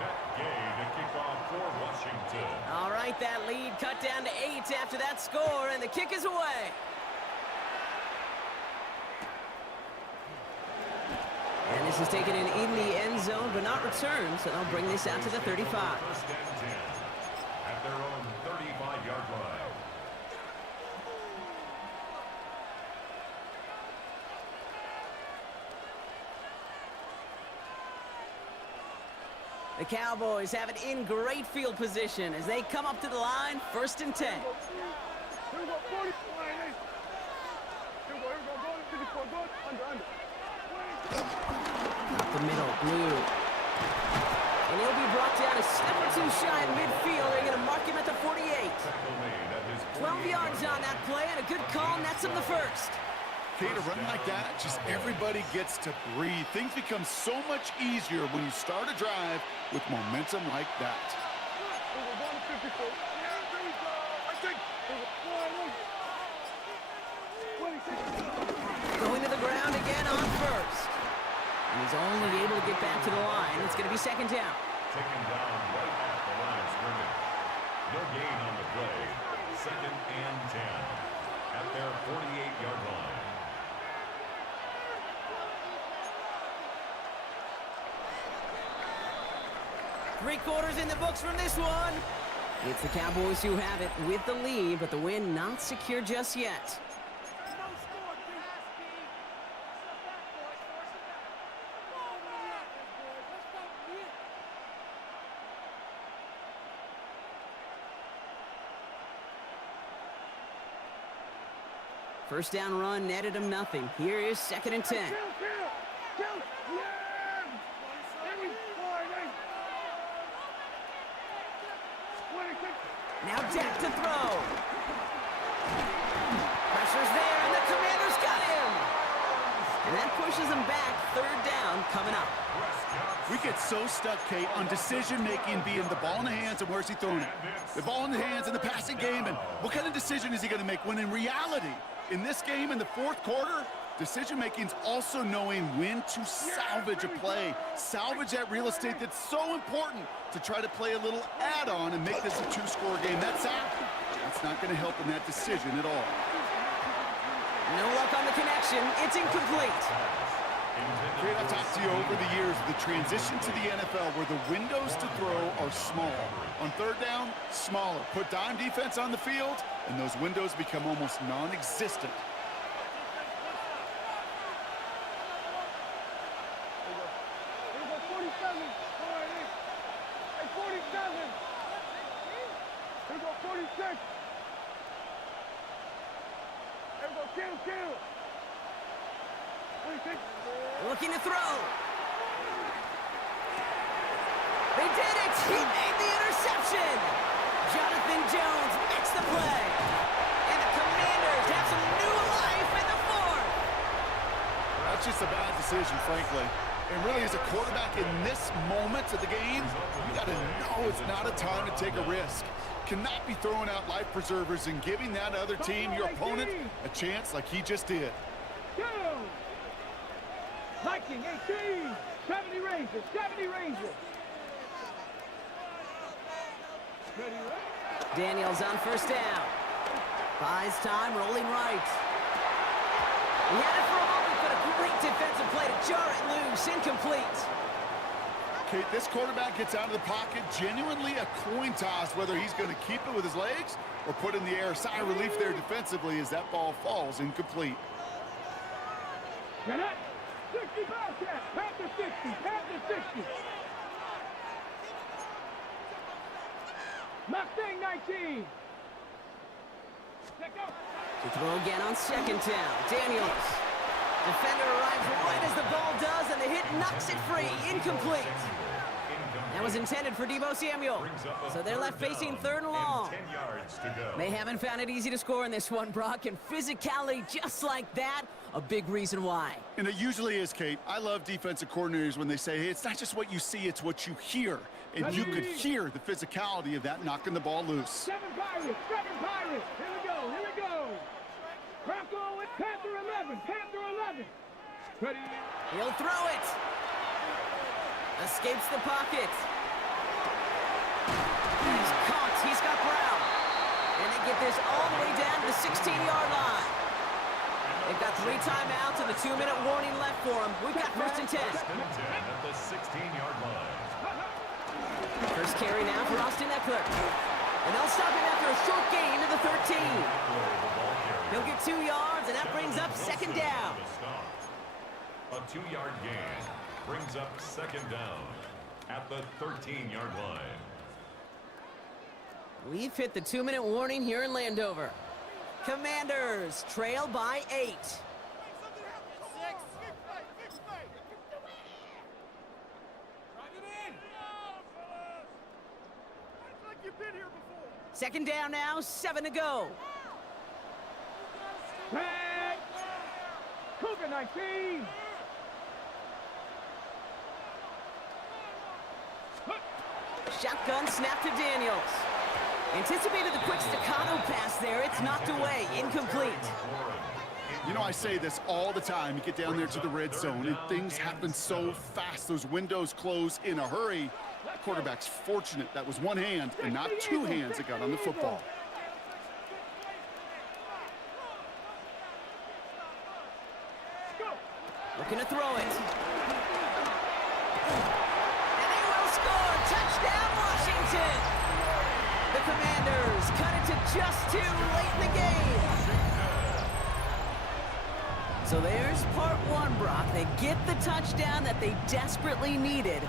Net gain to kick off for Washington. All right, that lead cut down to 8 after that score, and the kick is away. And this is taken in the end zone, but not returned, so they'll bring this out to the 35. 1st and 10 at their own 35-yard line. The Cowboys have it in great field position as they come up to the line, 1st and 10. Here we go, 40. Here we go, 54, go, under. Up the middle, Blue. And he'll be brought down a step or 2 shy in midfield. They're going to mark him at the 48. 12 yards on that play, and a good call nets him the 1st. Okay, to run like that, just everybody gets to breathe. Things become so much easier when you start a drive with momentum like that. Going to the ground again on 1st. And he's only able to get back to the line. It's going to be 2nd down. Taken down right at the line of scrimmage. No gain on the play. 2nd and 10 at their 48-yard line. Three-quarters in the books from this one. It's the Cowboys who have it with the lead, but the win not secure just yet. First down run netted him nothing. Here is 2nd and 10. Now Dak to throw. Pressure's there, and the Commanders got him. And that pushes him back. 3rd down coming up. We get so stuck, Kate, on decision-making being the ball in the hands and where's he throwing it. The ball in the hands in the passing game, and what kind of decision is he going to make? When in reality, in this game, in the 4th quarter, decision-making is also knowing when to salvage a play, salvage that real estate that's so important to try to play a little add-on and make this a 2-score game. That's not going to help in that decision at all. No luck on the connection. It's incomplete. Kate, I've talked to you over the years of the transition to the NFL where the windows to throw are small. On 3rd down, smaller. Put dime defense on the field, and those windows become almost non-existent. Looking to throw. They did it! He made the interception! Jonathan Jones makes the play. And the Commanders have some new life in the 4th. That's just a bad decision, frankly. And really, as a quarterback in this moment of the game, you got to know it's not a time to take a risk. Cannot be throwing out life preservers and giving that other team, your opponent, a chance like he just did. Viking 18, 70 Rangers, 70 Rangers. Daniels on 1st down. Buys time, rolling right. He had it for a moment, but a great defensive play to jar it loose. Incomplete. Kate, this quarterback gets out of the pocket, genuinely a coin toss whether he's going to keep it with his legs or put in the air. Sigh of relief there defensively as that ball falls incomplete. Get it? 60 Bobcat, half the 60, half the 60. Mustang 19. To throw again on 2nd down. Daniels. Defender arrives right as the ball does, and the hit knocks it free. Incomplete. That was intended for Deebo Samuel. So they're left facing 3rd and long. 10 yards to go. They haven't found it easy to score in this one, Brock, and physicality just like that, a big reason why. And it usually is, Kate. I love defensive coordinators when they say, hey, it's not just what you see, it's what you hear. And you could hear the physicality of that knocking the ball loose. 7 Pirates, 7 Pirates. Here we go, here we go. Bronco with Panther 11, Panther 11. Ready? He'll throw it. Escapes the pocket. He's caught. He's got Brown. And they get this all the way down to the 16-yard line. They've got 3 timeouts and the 2-minute warning left for them. We've got 1st and 10. 1st and 10 at the 16-yard line. First carry now for Austin Eckler. And they'll stop him after a short gain to the 13. He'll get 2 yards, and that brings up 2nd down. A 2-yard gain brings up 2nd down at the 13-yard line. We've hit the 2-minute warning here in Landover. Commanders trail by 8. Second down now, 7 to go. Back. Cougar 19. Shotgun snap to Daniels. Anticipated the quick staccato pass there. It's knocked away, incomplete. You know, I say this all the time. You get down there to the red zone, and things happen so fast. Those windows close in a hurry. The quarterback's fortunate that was one hand and not 2 hands that got on the football. Looking to throw it. And they will score. Touchdown, Washington. The Commanders cut it to just 2 late in the game. So there's part one, Brock. They get the touchdown that they desperately needed.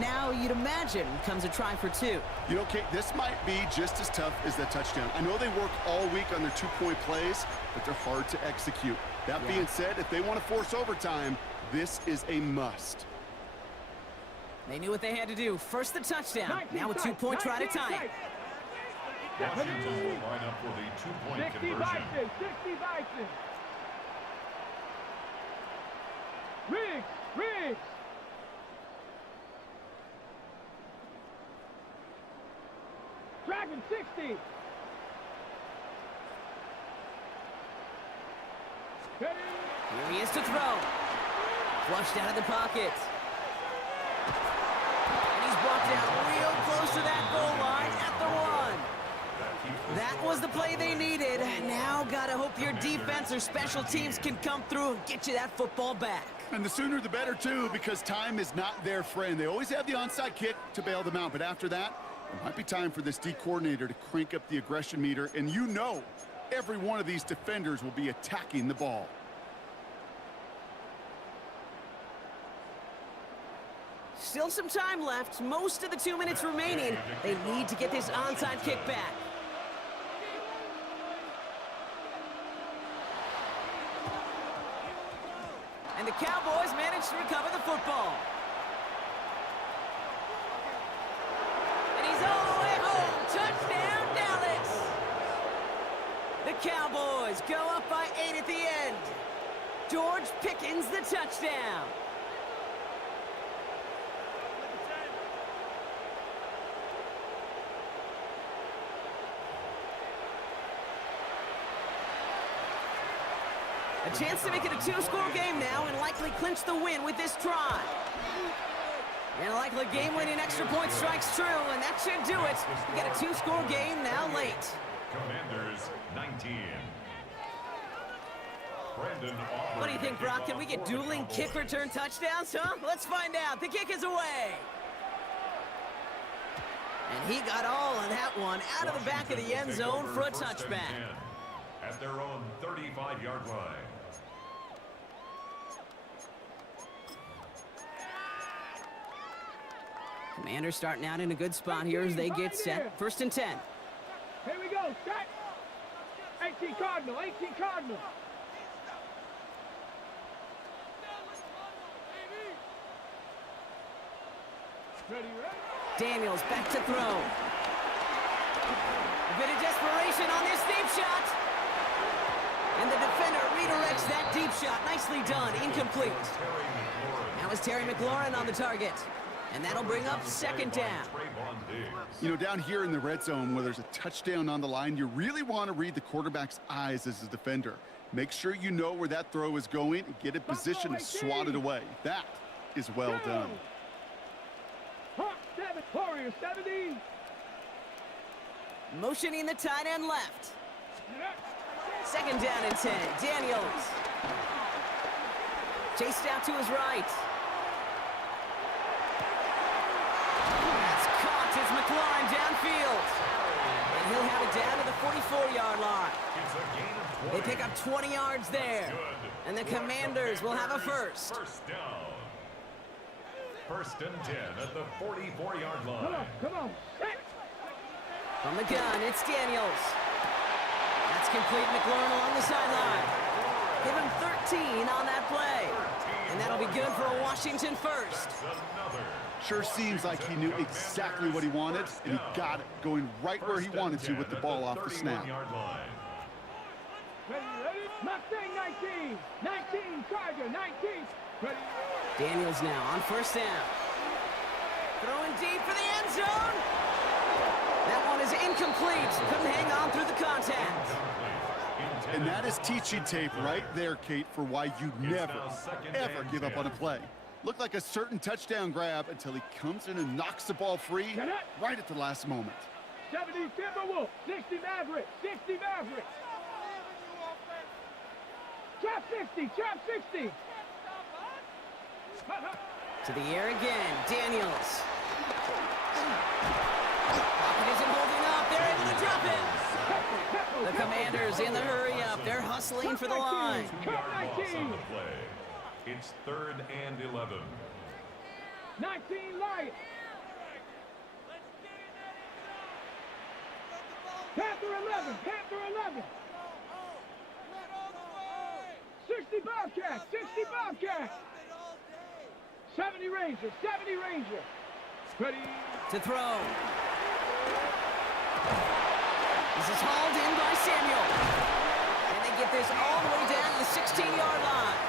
Now, you'd imagine, comes a try for two. You know, Kate, this might be just as tough as that touchdown. I know they work all week on their two-point plays, but they're hard to execute. That being said, if they want to force overtime, this is a must. They knew what they had to do. First the touchdown. Now a two-point try to tie it. Washington will line up for the two-point 60 conversion. Bison, 60 Bison. Riggs. Dragon 60. Here he is to throw. Flushed out of the pocket. And he's brought down real close to that goal line at the one. That was the play they needed. Now gotta hope your defense or special teams can come through and get you that football back. And the sooner the better, too, because time is not their friend. They always have the onside kick to bail them out, but after that, it might be time for this D coordinator to crank up the aggression meter, and you know every one of these defenders will be attacking the ball. Still some time left. Most of the 2 minutes remaining. They need to get this onside kick back. And the Cowboys managed to recover the football. And he's all the way home. Touchdown, Dallas. The Cowboys go up by 8 at the end. George Pickens the touchdown. A chance to make it a two-score game now and likely clinch the win with this try. And likely game-winning extra point strikes true, and that should do it. We got a two-score game now late. Commanders 19. What do you think, Brock? Can we get dueling kick return touchdowns, huh? Let's find out. The kick is away. And he got all on that one out of the back of the end zone for a touchback. At their own 35-yard line. Commanders starting out in a good spot here as they get set. 1st and 10. Here we go, set. 18 Cardinal. Ready? Daniels back to throw. A bit of desperation on this deep shot. And the defender redirects that deep shot. Nicely done. Incomplete. Now is Terry McLaurin on the target. And that'll bring up 2nd down. You know, down here in the red zone where there's a touchdown on the line, you really want to read the quarterback's eyes as a defender. Make sure you know where that throw is going and get in position to swat it away. That is well done. Warrior 70. Motioning the tight end left. 2nd down and 10. Daniels. Chased out to his right. That's caught. It's McLaurin downfield. And he'll have it down to the 44-yard line. They pick up 20 yards there. And the Commanders will have a first. First down. 1st and 10 at the 44-yard line. Come on. From the gun, it's Daniels. That's complete. McLaurin along the sideline. Give him 13 on that play. And that'll be good for a Washington first. Sure seems like he knew exactly what he wanted, and he got it, going right where he wanted to with the ball off the snap. Ready? Mustang 19. 19, Charger 19. Ready? Daniels now on 1st down. Throwing deep for the end zone. That one is incomplete. Couldn't hang on through the contact. And that is teaching tape right there, Kate, for why you never, ever give up on a play. Looked like a certain touchdown grab until he comes in and knocks the ball free right at the last moment. 70 Timberwolves. 60 Mavericks. 60 Mavericks. Trap 60. To the air again, Daniels. Pocket isn't holding up. They're able to drop it. The Commanders in the hurry up. They're hustling for the line. 2-yard loss on the play. It's 3rd and 11. 19 Lions. Panther 11. Panther 11. 60 Bobcats. 60 Bobcats. 70 Ranger. 70 Ranger. Ready. To throw. This is hauled in by Samuel. And they get this all the way down to the 16-yard line.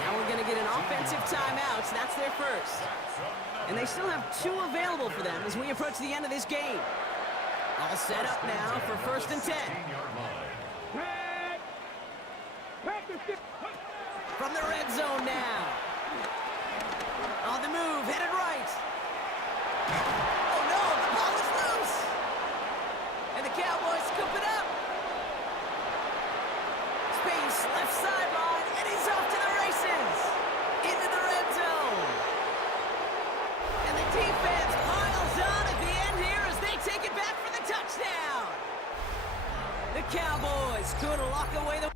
Now we're going to get an offensive timeout, so that's their first. And they still have 2 available for them as we approach the end of this game. All set up now for 1st and 10. From the red zone now. On the move, headed right. Oh no, the ball is loose. And the Cowboys scoop it up. Space, left sideline, and he's off to the races. Into the red zone. And the defense piles on at the end here as they take it back for the touchdown. The Cowboys could lock away the...